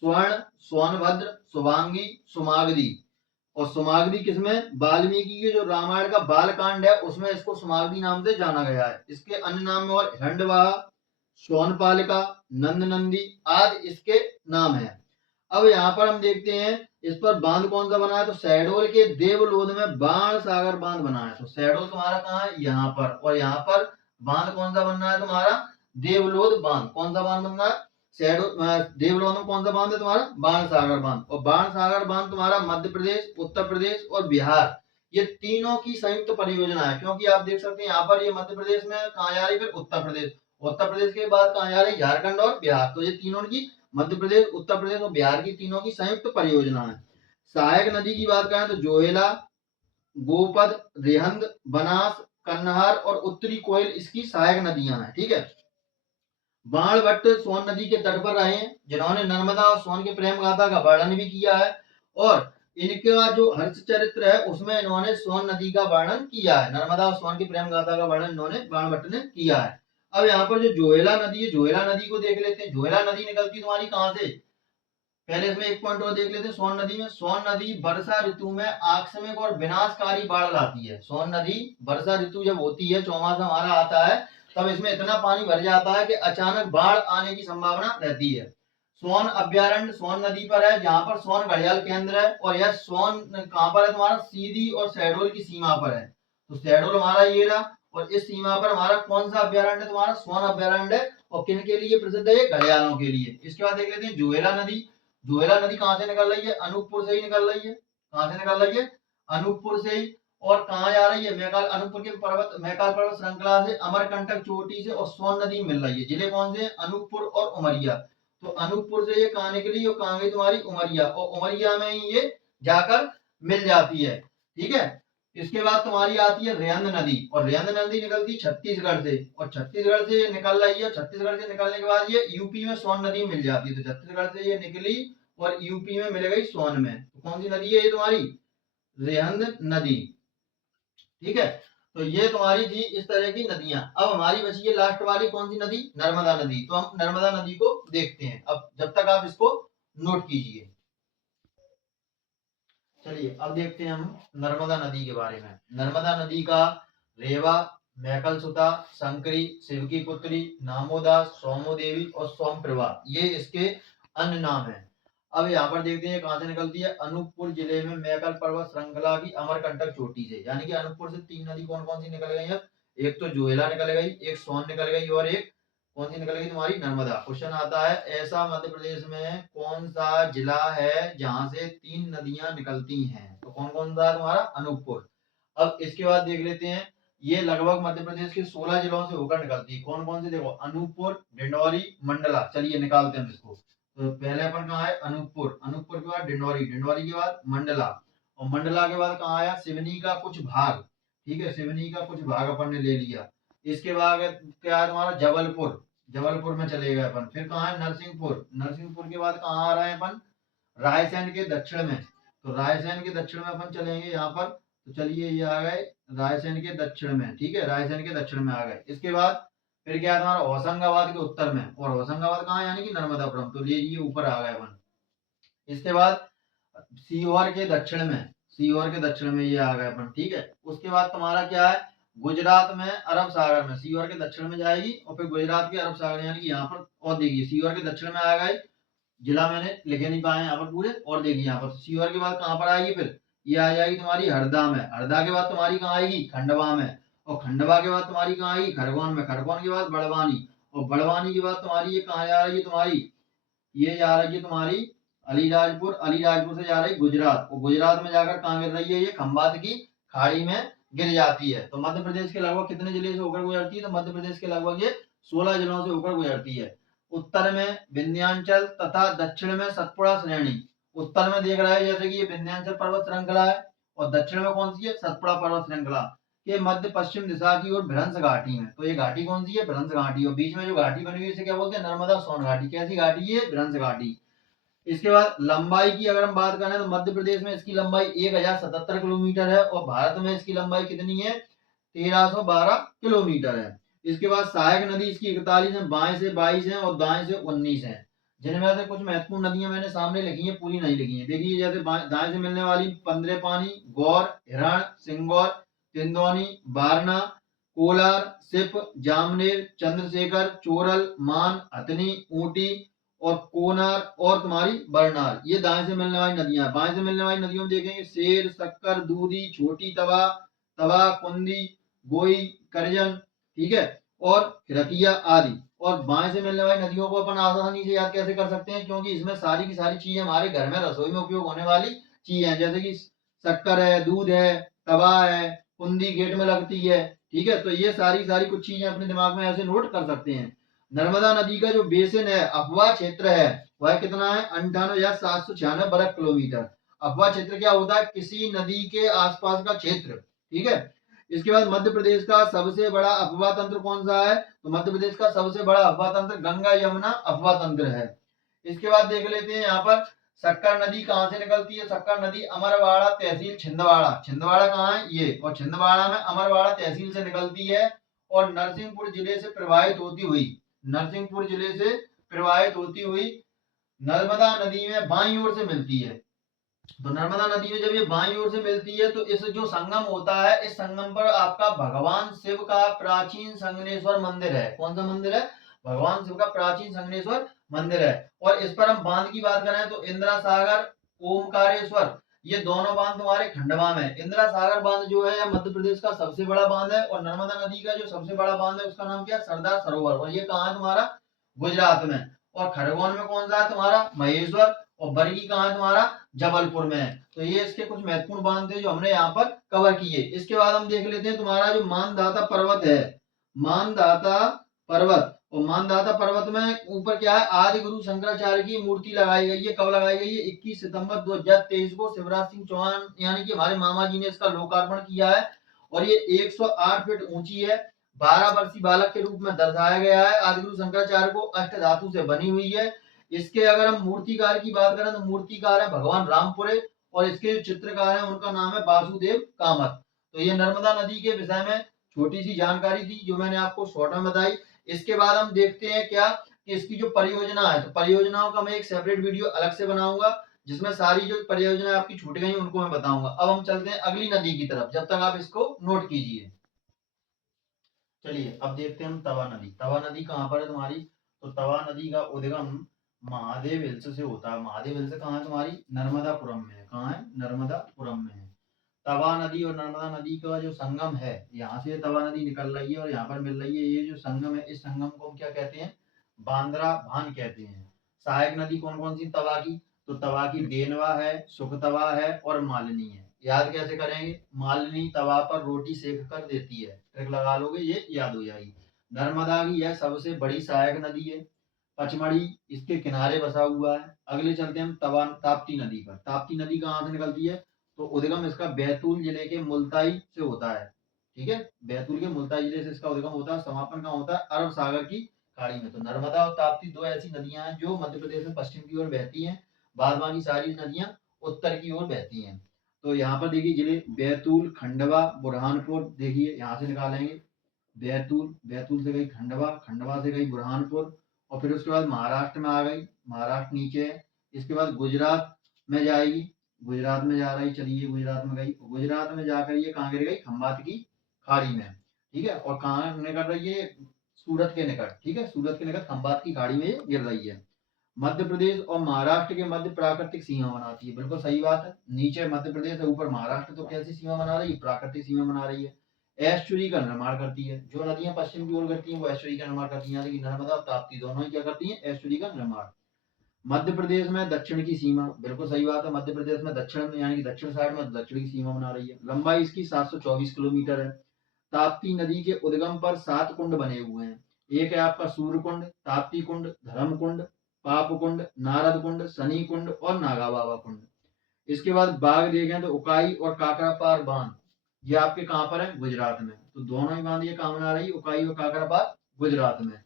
स्वर्ण, सोनभद्र, शुभांगी, सुमागधी। और सुमागधी किसमें? वाल्मीकि के जो रामायण का बालकांड है उसमें इसको सुमागधी नाम से जाना गया है। इसके अन्य नाम में और हिरण्यवाह, सोनपालिका, नंद नंदी आदि इसके नाम है। अब यहाँ पर हम देखते हैं इस पर बांध कौन सा बना है? तो शहडोल के देवलोध में बाण सागर बांध बना है। तो शहडोल तुम्हारा कहाँ है? यहाँ पर। और यहाँ पर बांध कौन सा बनना है तुम्हारा? देवलोध बांध। कौन सा बांध बनना है? शहडोल देवलोध में कौन सा बांध है तुम्हारा? बाण सागर बांध। और बाण सागर बांध तुम्हारा मध्य प्रदेश, उत्तर प्रदेश और बिहार, ये तीनों की संयुक्त परियोजना है। क्योंकि आप देख सकते हैं यहाँ पर ये मध्य प्रदेश में कहाँ जा रही है? फिर उत्तर प्रदेश। उत्तर प्रदेश के बाद कहाँ जा रही है? झारखंड और बिहार। तो ये तीनों की, मध्य प्रदेश, उत्तर प्रदेश और बिहार की तीनों की संयुक्त परियोजना है। सहायक नदी की बात करें तो जोहेला, गोपद, रेहंद, बनास, कन्नहार और उत्तरी कोयल इसकी सहायक नदियां हैं। ठीक है। बाण भट्ट सोन नदी के तट पर रहे हैं, जिन्होंने नर्मदा और सोन के प्रेम गाथा का वर्णन भी किया है, और इनका जो हर्ष चरित्र है उसमें इन्होंने सोन नदी का वर्णन किया है। नर्मदा और सोन की प्रेम गाथा का वर्णन इन्होंने बाण भट्ट ने किया है। अब यहाँ पर जो जोहेला नदी है, जोहेला नदी को देख लेते हैं। जोहेला नदी निकलती तुम्हारी कहाँ से, पहले इसमें एक पॉइंट और देख लेते हैं। सोन नदी में, सोन नदी वर्षा ऋतु में आकस्मिक और विनाशकारी बाढ़ लाती है। सोन नदी वर्षा ऋतु जब होती है, चौमासा हमारा आता है, तब इसमें इतना पानी भर जाता है कि अचानक बाढ़ आने की संभावना रहती है। सोन अभ्यारण्य सोन नदी पर है, जहां पर सोन घड़ियाल केंद्र है, और यह सोन कहां पर है तुम्हारा, सीधी और शहडोल की सीमा पर है। तो शहडोल हमारा ये रहा, और इस सीमा पर हमारा कौन सा अभ्यारण्य तुम्हारा, सोन अभ्यारण्य है। और किन के लिए प्रसिद्ध है, घड़ियालों के लिए। इसके बाद देख लेते हैं जोहेला नदी। जोहेला नदी कहां से निकल रही है, अनूपपुर से ही निकल रही है। कहां से निकल रही है, अनूपपुर से ही। और कहाँ जा रही है, मैकाल, अनूपपुर के पर्वत, मैकाल पर्वत श्रृंखला से, अमरकंटक चोटी से और सोन नदी मिल रही है। जिले कौन से, अनूपपुर और उमरिया। तो अनूपपुर से ये कहाँ निकली और कहाँ गई तुम्हारी, उमरिया, और उमरिया में ही ये जाकर मिल जाती है। ठीक है। इसके बाद तुम्हारी आती है रेहंद नदी, और रेहंद नदी निकलती छत्तीसगढ़ से, और छत्तीसगढ़ से निकल रही है। छत्तीसगढ़ से निकलने के बाद ये यूपी में सोन नदी मिल जाती है। तो छत्तीसगढ़ से ये निकली और यूपी में मिल गई सोन में। तो कौन सी नदी है ये तुम्हारी, रेहंद नदी। ठीक है। तो ये तुम्हारी थी इस तरह की नदियां। अब हमारी बची है लास्ट वाली कौन सी नदी, नर्मदा नदी। तो हम नर्मदा नदी को देखते हैं। अब जब तक आप इसको नोट कीजिए। चलिए अब देखते हैं हम नर्मदा नदी के बारे में। नर्मदा नदी का रेवा, मैकल सुता, शंकरी, शिव की पुत्री, नामोदा, सोमो देवी और सोमप्रभा, ये इसके अन्य नाम हैं। अब यहाँ पर देखते हैं कहां से निकलती है, अनूपपुर जिले में मैकल पर्वत श्रृंखला की अमरकंटक चोटी से। यानी कि अनूपपुर से तीन नदी कौन कौन सी निकल गई है, एक तो जोहेला निकल गई, एक सोन निकल गई, और एक कौन सी निकल गई तुम्हारी, नर्मदा। क्वेश्चन आता है, ऐसा मध्य प्रदेश में कौन सा जिला है जहां से तीन नदियां निकलती हैं। तो कौन कौन सा है तुम्हारा, अनूपपुर। अब इसके बाद देख लेते हैं, ये लगभग मध्य प्रदेश के 16 जिलों से होकर निकलती है। कौन कौन से, देखो, अनूपपुर, डिंडौरी, मंडला। चलिए निकालते हैं इसको। तो पहले अपन कहाँ है, अनूपपुर, अनूपपुर के बाद डिंडौरी, डिंडौरी के बाद मंडला, और मंडला के बाद कहाँ आया, सिवनी का कुछ भाग। ठीक है, सिवनी का कुछ भाग अपन ने ले लिया। इसके बाद क्या है तुम्हारा, जबलपुर, जबलपुर में चले गए अपन। फिर कहाँ है, नरसिंहपुर, नरसिंहपुर के बाद कहाँ आ रहे हैं अपन, रायसेन के दक्षिण में। तो रायसेन के दक्षिण में अपन चलेंगे यहाँ पर। तो चलिए ये आ गए रायसेन के दक्षिण में। ठीक है, रायसेन के दक्षिण में आ गए। इसके बाद फिर क्या है तुम्हारा, होशंगाबाद के उत्तर में, और होशंगाबाद कहाँ है, यानी कि नर्मदापुरम। तो लीजिए ऊपर आ गए अपन। इसके बाद सीहोर के दक्षिण में, सीहोर के दक्षिण में ये आ गए अपन। ठीक है। उसके बाद तुम्हारा क्या है, गुजरात में, अरब सागर में, सीहोर के दक्षिण में जाएगी, और फिर गुजरात के अरब सागर, यानी कि यहाँ पर। और देखिए सीहोर के दक्षिण में आ गए, जिला मैंने लिखे नहीं पाए यहाँ पर पूरे। और देखिए यहाँ पर सीहोर के बाद कहाँ पर आएगी, फिर ये आ जाएगी तुम्हारी हरदा में, हरदा के बाद तुम्हारी कहाँ आएगी, खंडवा में, और खंडवा के बाद तुम्हारी कहाँ आएगी, खरगोन में, खरगोन के बाद बड़वानी, और बड़वानी के बाद तुम्हारी ये कहाँ जा रही है तुम्हारी, ये जा रही है तुम्हारी अलीराजपुर, अलीराजपुर से जा रही गुजरात, और गुजरात में जाकर कहाँ गिर रही है, ये खंबात की खाड़ी में गिर जाती है। तो मध्य प्रदेश के लगभग कितने जिले से होकर गुजरती है, तो मध्य प्रदेश के लगभग ये 16 जिलों से होकर गुजरती है। उत्तर में विंध्याचल तथा दक्षिण में सतपुड़ा श्रेणी। उत्तर में देख रहा है जैसे कि ये विंध्याचल पर्वत श्रृंखला है, और दक्षिण में कौन सी है, सतपुड़ा पर्वत श्रृंखला के मध्य पश्चिम दिशा की ओर भ्रंश घाटी में। तो ये घाटी कौन सी है, भ्रंश घाटी, और बीच में जो घाटी बनी हुई है इसे क्या बोलते हैं, नर्मदा सोन घाटी। कैसी घाटी है, भ्रंश घाटी। इसके बाद लंबाई की अगर हम बात करें तो मध्य प्रदेश में इसकी लंबाई 1077 किलोमीटर है, और भारत में इसकी लंबाई कितनी है, 1312 किलोमीटर है। इसके बाद सहायक नदी इसकी 41 है, बाएं से 22 है, और दाएं से 19 है। जिनमें से कुछ महत्वपूर्ण नदियां मैंने सामने लिखी हैं, पूरी नहीं लिखी हैं। देखिए जैसे दाएं से मिलने वाली पंद्रेपानी, गौर, हिरण, सिंगौर, तिंदौनी, बारना, कोलार, सिप, जामनेर, चंद्रशेखर, चोरल, मान, हथनी, ऊटी और कोनार और तुम्हारी बरनार, ये दाएं से मिलने वाली नदियां। बाएं से मिलने वाली नदियों में देखेंगे शेर, शक्कर, दूधी, छोटी तवा, तवा, कुंदी, गोई, करजन, ठीक है, और रकिया आदि। और बाएं से मिलने वाली नदियों को अपन आसानी से याद कैसे कर सकते हैं, क्योंकि इसमें सारी की सारी चीजें हमारे घर में रसोई में उपयोग होने वाली चीज है। जैसे कि शक्कर है, दूध है, तवा है, कुंदी गेट में लगती है। ठीक है, तो ये सारी सारी कुछ चीजें अपने दिमाग में ऐसे नोट कर सकते हैं। नर्मदा नदी का जो बेसिन है, अफवाह क्षेत्र है, वह कितना है, 98,796 वर्ग किलोमीटर। अफवाह क्षेत्र क्या होता है? किसी नदी के आसपास का क्षेत्र। ठीक है। इसके बाद मध्य प्रदेश का सबसे बड़ा अफवाह तंत्र कौन सा है? तो मध्य प्रदेश का सबसे बड़ा अफवाह तंत्र गंगा यमुना अफवाह तंत्र है। इसके बाद देख लेते हैं यहाँ पर सक्कर नदी कहाँ से निकलती है? सक्कर नदी अमरवाड़ा तहसील छिंदवाड़ा, छिंदवाड़ा कहाँ है? ये, और छिंदवाड़ा में अमरवाड़ा तहसील से निकलती है और नरसिंहपुर जिले से प्रवाहित होती हुई, नरसिंहपुर जिले से प्रवाहित होती हुई नर्मदा नदी में बाईं ओर से मिलती है। तो नर्मदा नदी में जब ये बाईं ओर से मिलती है तो इस जो संगम होता है, इस संगम पर आपका भगवान शिव का प्राचीन संगमेश्वर मंदिर है। कौन सा मंदिर है? भगवान शिव का प्राचीन संगमेश्वर मंदिर है। और इस पर हम बांध की बात करें तो इंदिरा सागर, ओमकारेश्वर, ये दोनों बांध तुम्हारे खंडवा में। इंदिरा सागर बांध जो है मध्य प्रदेश का सबसे बड़ा बांध है, और नर्मदा नदी का जो सबसे बड़ा बांध है उसका नाम क्या है? सरदार सरोवर, और ये कहाँ है तुम्हारा? गुजरात में। और खरगोन में कौन सा है तुम्हारा? महेश्वर। और बरगी कहाँ है तुम्हारा? जबलपुर में है। तो ये इसके कुछ महत्वपूर्ण बांध थे जो हमने यहाँ पर कवर किए। इसके बाद हम देख लेते हैं तुम्हारा जो मानधाता पर्वत है, मानधाता पर्वत। और मानधाता पर्वत में ऊपर क्या है? आदि गुरु शंकराचार्य की मूर्ति लगाई गई है। कब लगाई गई है? 21 सितंबर 2023 को शिवराज सिंह चौहान यानी कि हमारे मामा जी ने इसका लोकार्पण किया है। और ये 108 फीट ऊंची है। 12 वर्षीय बालक के रूप में दर्शाया गया है। आदि गुरु शंकराचार्य को अष्ट धातु से बनी हुई है। इसके अगर हम मूर्तिकार की बात करें तो मूर्तिकार है भगवान रामपुरे, और इसके जो चित्रकार है उनका नाम है वासुदेव कामत। तो ये नर्मदा नदी के विषय में छोटी सी जानकारी थी जो मैंने आपको शॉर्ट में बताई। इसके बाद हम देखते हैं क्या कि इसकी जो परियोजना है, तो परियोजनाओं का मैं एक सेपरेट वीडियो अलग से बनाऊंगा जिसमें सारी जो परियोजना आपकी छूट गई उनको मैं बताऊंगा। अब हम चलते हैं अगली नदी की तरफ, जब तक आप इसको नोट कीजिए। चलिए अब देखते हैं हम तवा नदी। तवा नदी कहाँ पर है तुम्हारी? तो तवा नदी का उद्गम महादेव हिल्स से होता है। महादेव हिल्स कहाँ है तुम्हारी? नर्मदापुरम में है। कहाँ है? नर्मदापुरम में है। तवा नदी और नर्मदा नदी का जो संगम है, यहाँ से तवा नदी निकल रही है और यहाँ पर मिल रही है। ये जो संगम है, इस संगम को हम क्या कहते हैं? बांद्रा भान कहते हैं। सहायक नदी कौन कौन सी तवा की? तो तवा की देनवा है, सुखतवा है और मालिनी है। याद कैसे करेंगे? मालिनी तवा पर रोटी सेक कर देती है, ट्रिक लगा लोगे ये याद हो जाएगी। नर्मदा की यह सबसे बड़ी सहायक नदी है। पचमढ़ी इसके किनारे बसा हुआ है। अगले चलते हैं हम तवा ताप्ती नदी पर। ताप्ती नदी कहाँ से निकलती है? तो उद्गम इसका बैतूल जिले के मुल्ताई से होता है। ठीक है, बैतूल के मुल्ताई जिले से इसका उद्गम होता है। समापन कहाँ होता है? अरब सागर की खाड़ी में। तो नर्मदा और ताप्ती दो ऐसी नदियां हैं जो मध्य प्रदेश में पश्चिम की ओर बहती हैं। बाद बाकी सारी नदियां उत्तर की ओर बहती हैं। तो यहाँ पर देखिए जिले बैतूल, खंडवा, बुरहानपुर, देखिए यहाँ से निकालेंगे बैतूल, बैतूल से गई खंडवा, खंडवा से गई बुरहानपुर, और फिर उसके बाद महाराष्ट्र में आ गई, महाराष्ट्र नीचे है। इसके बाद गुजरात में जाएगी, गुजरात में जा रही, चलिए गुजरात में गई, गुजरात में जाकर ये कहाँ गिर गई? खंबात की खाड़ी में। ठीक है, और कहाँ निकल रही है? सूरत के निकट। ठीक है, सूरत के निकट खंबात की खाड़ी में ये गिर रही है। मध्य प्रदेश और महाराष्ट्र के मध्य प्राकृतिक सीमा बनाती है। बिल्कुल सही बात है, नीचे मध्य प्रदेश है, ऊपर महाराष्ट्र। तो कैसी सीमा बना रही है? प्राकृतिक सीमा बना रही है। एस्चुरी का निर्माण करती है। जो नदियां पश्चिम की ओर करती हैं वो एस्चुरी का निर्माण करती हैं, यानी कि नर्मदा और ताप्ती दोनों ही क्या करती हैं? एस्चुरी का निर्माण। मध्य प्रदेश में दक्षिण की सीमा, बिल्कुल सही बात है, मध्य प्रदेश में दक्षिण में यानी कि दक्षिण साइड में दक्षिण की सीमा बना रही है। लंबाई इसकी 724 किलोमीटर है। ताप्ती नदी के उद्गम पर 7 कुंड बने हुए हैं। एक है आपका सूर्य कुंड, ताप्ती कुंड, धर्म कुंड, पाप कुंड, नारद कुंड, शनि कुंड और नागा बाबा कुंड। इसके बाद बाघ देखें तो उकाई और काकरापार बांध, ये आपके कहाँ पर है? गुजरात में। तो दोनों ही बांध ये कहाँ बना रही है? उकाई और काकरापार गुजरात में।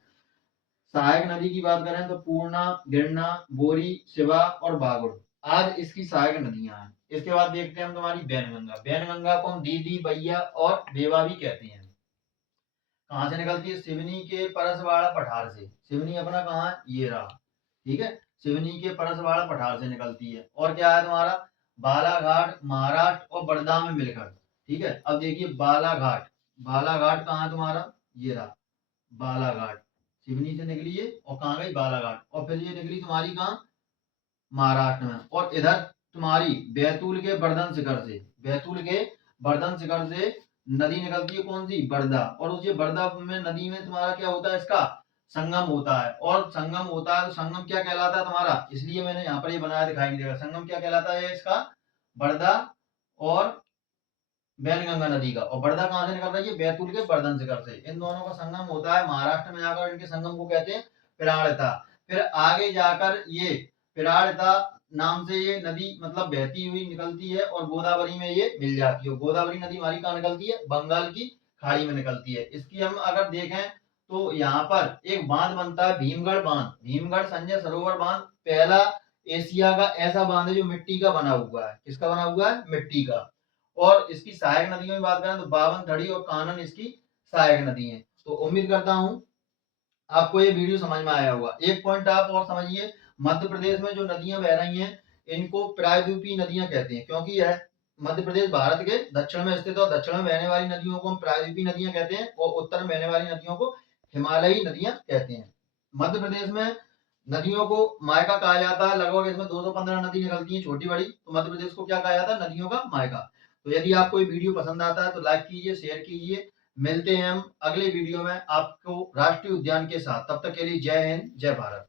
सहायक नदी की बात करें तो पूर्णा, गिरना, बोरी, शिवा और बागुड़ आज इसकी सहायक नदियां हैं। इसके बाद देखते हैं हम तुम्हारी बैनगंगा। बैनगंगा को हम दीदी, भैया और बेवा भी कहते हैं। कहाँ से निकलती है? सिवनी के परसवाड़ा पठार से। सिवनी अपना कहाँ है? ये रहा। ठीक है, सिवनी के परसवाड़ा पठार से निकलती है। और क्या है तुम्हारा? बालाघाट महाराष्ट्र और वर्धा में मिलकर। ठीक है, अब देखिए बालाघाट, बालाघाट कहाँ है तुम्हारा? ये रहा बालाघाट। सिवनी से निकली है और कहाँ गई? बालाघाट। और फिर ये निकली तुम्हारी कहाँ? महाराष्ट्र में। और इधर तुम्हारी बैतूल के बर्धन शिखर से, बैतूल के बर्धन शिखर से नदी निकलती है। कौन सी? बरदा। और उस ये बरदा में नदी में तुम्हारा क्या होता है? इसका संगम होता है। और संगम होता है तो संगम क्या कहलाता है तुम्हारा? इसलिए मैंने यहाँ पर ये बनाया, दिखाई नहीं देगा। संगम क्या कहलाता है इसका? बरदा और बैनगंगा नदी का। और बरदा कहाँ से निकल रही है? बैतूल के बर्धन शिखर से। इन दोनों का संगम होता है महाराष्ट्र में जाकर, इनके संगम को कहते हैं पिराड़ता। फिर आगे जाकर ये पिराड़ता नाम से ये नदी मतलब बहती हुई निकलती है और गोदावरी में ये मिल जाती है। गोदावरी नदी हमारी कहाँ निकलती है? बंगाल की खाड़ी में निकलती है। इसकी हम अगर देखें तो यहाँ पर एक बांध बनता है, भीमगढ़ बांध। भीमगढ़ संजय सरोवर बांध पहला एशिया का ऐसा बांध है जो मिट्टी का बना हुआ है। किसका बना हुआ है? मिट्टी का। और इसकी सहायक नदियों की बात करें तो बावन, थड़ी और कानन इसकी सहायक नदी है। तो उम्मीद करता हूं आपको ये वीडियो समझ में आया होगा। एक पॉइंट आप और समझिए, मध्य प्रदेश में जो नदियां बह रही हैं इनको प्रायद्वीपीय नदियां कहते हैं, क्योंकि यह मध्य प्रदेश भारत के दक्षिण में स्थित है और दक्षिण में बहने वाली नदियों को हम प्रायद्वीपीय नदियां कहते हैं और उत्तर में बहने वाली नदियों को हिमालयी नदियां कहते हैं। मध्य प्रदेश में नदियों को मायका कहा जाता है। लगभग इसमें 215 नदी निकलती है छोटी बड़ी, तो मध्य प्रदेश को क्या कहा जाता है? नदियों का मायका। तो यदि आपको ये वीडियो पसंद आता है तो लाइक कीजिए, शेयर कीजिए। मिलते हैं हम अगले वीडियो में आपको राष्ट्रीय उद्यान के साथ। तब तक के लिए जय हिंद, जय भारत।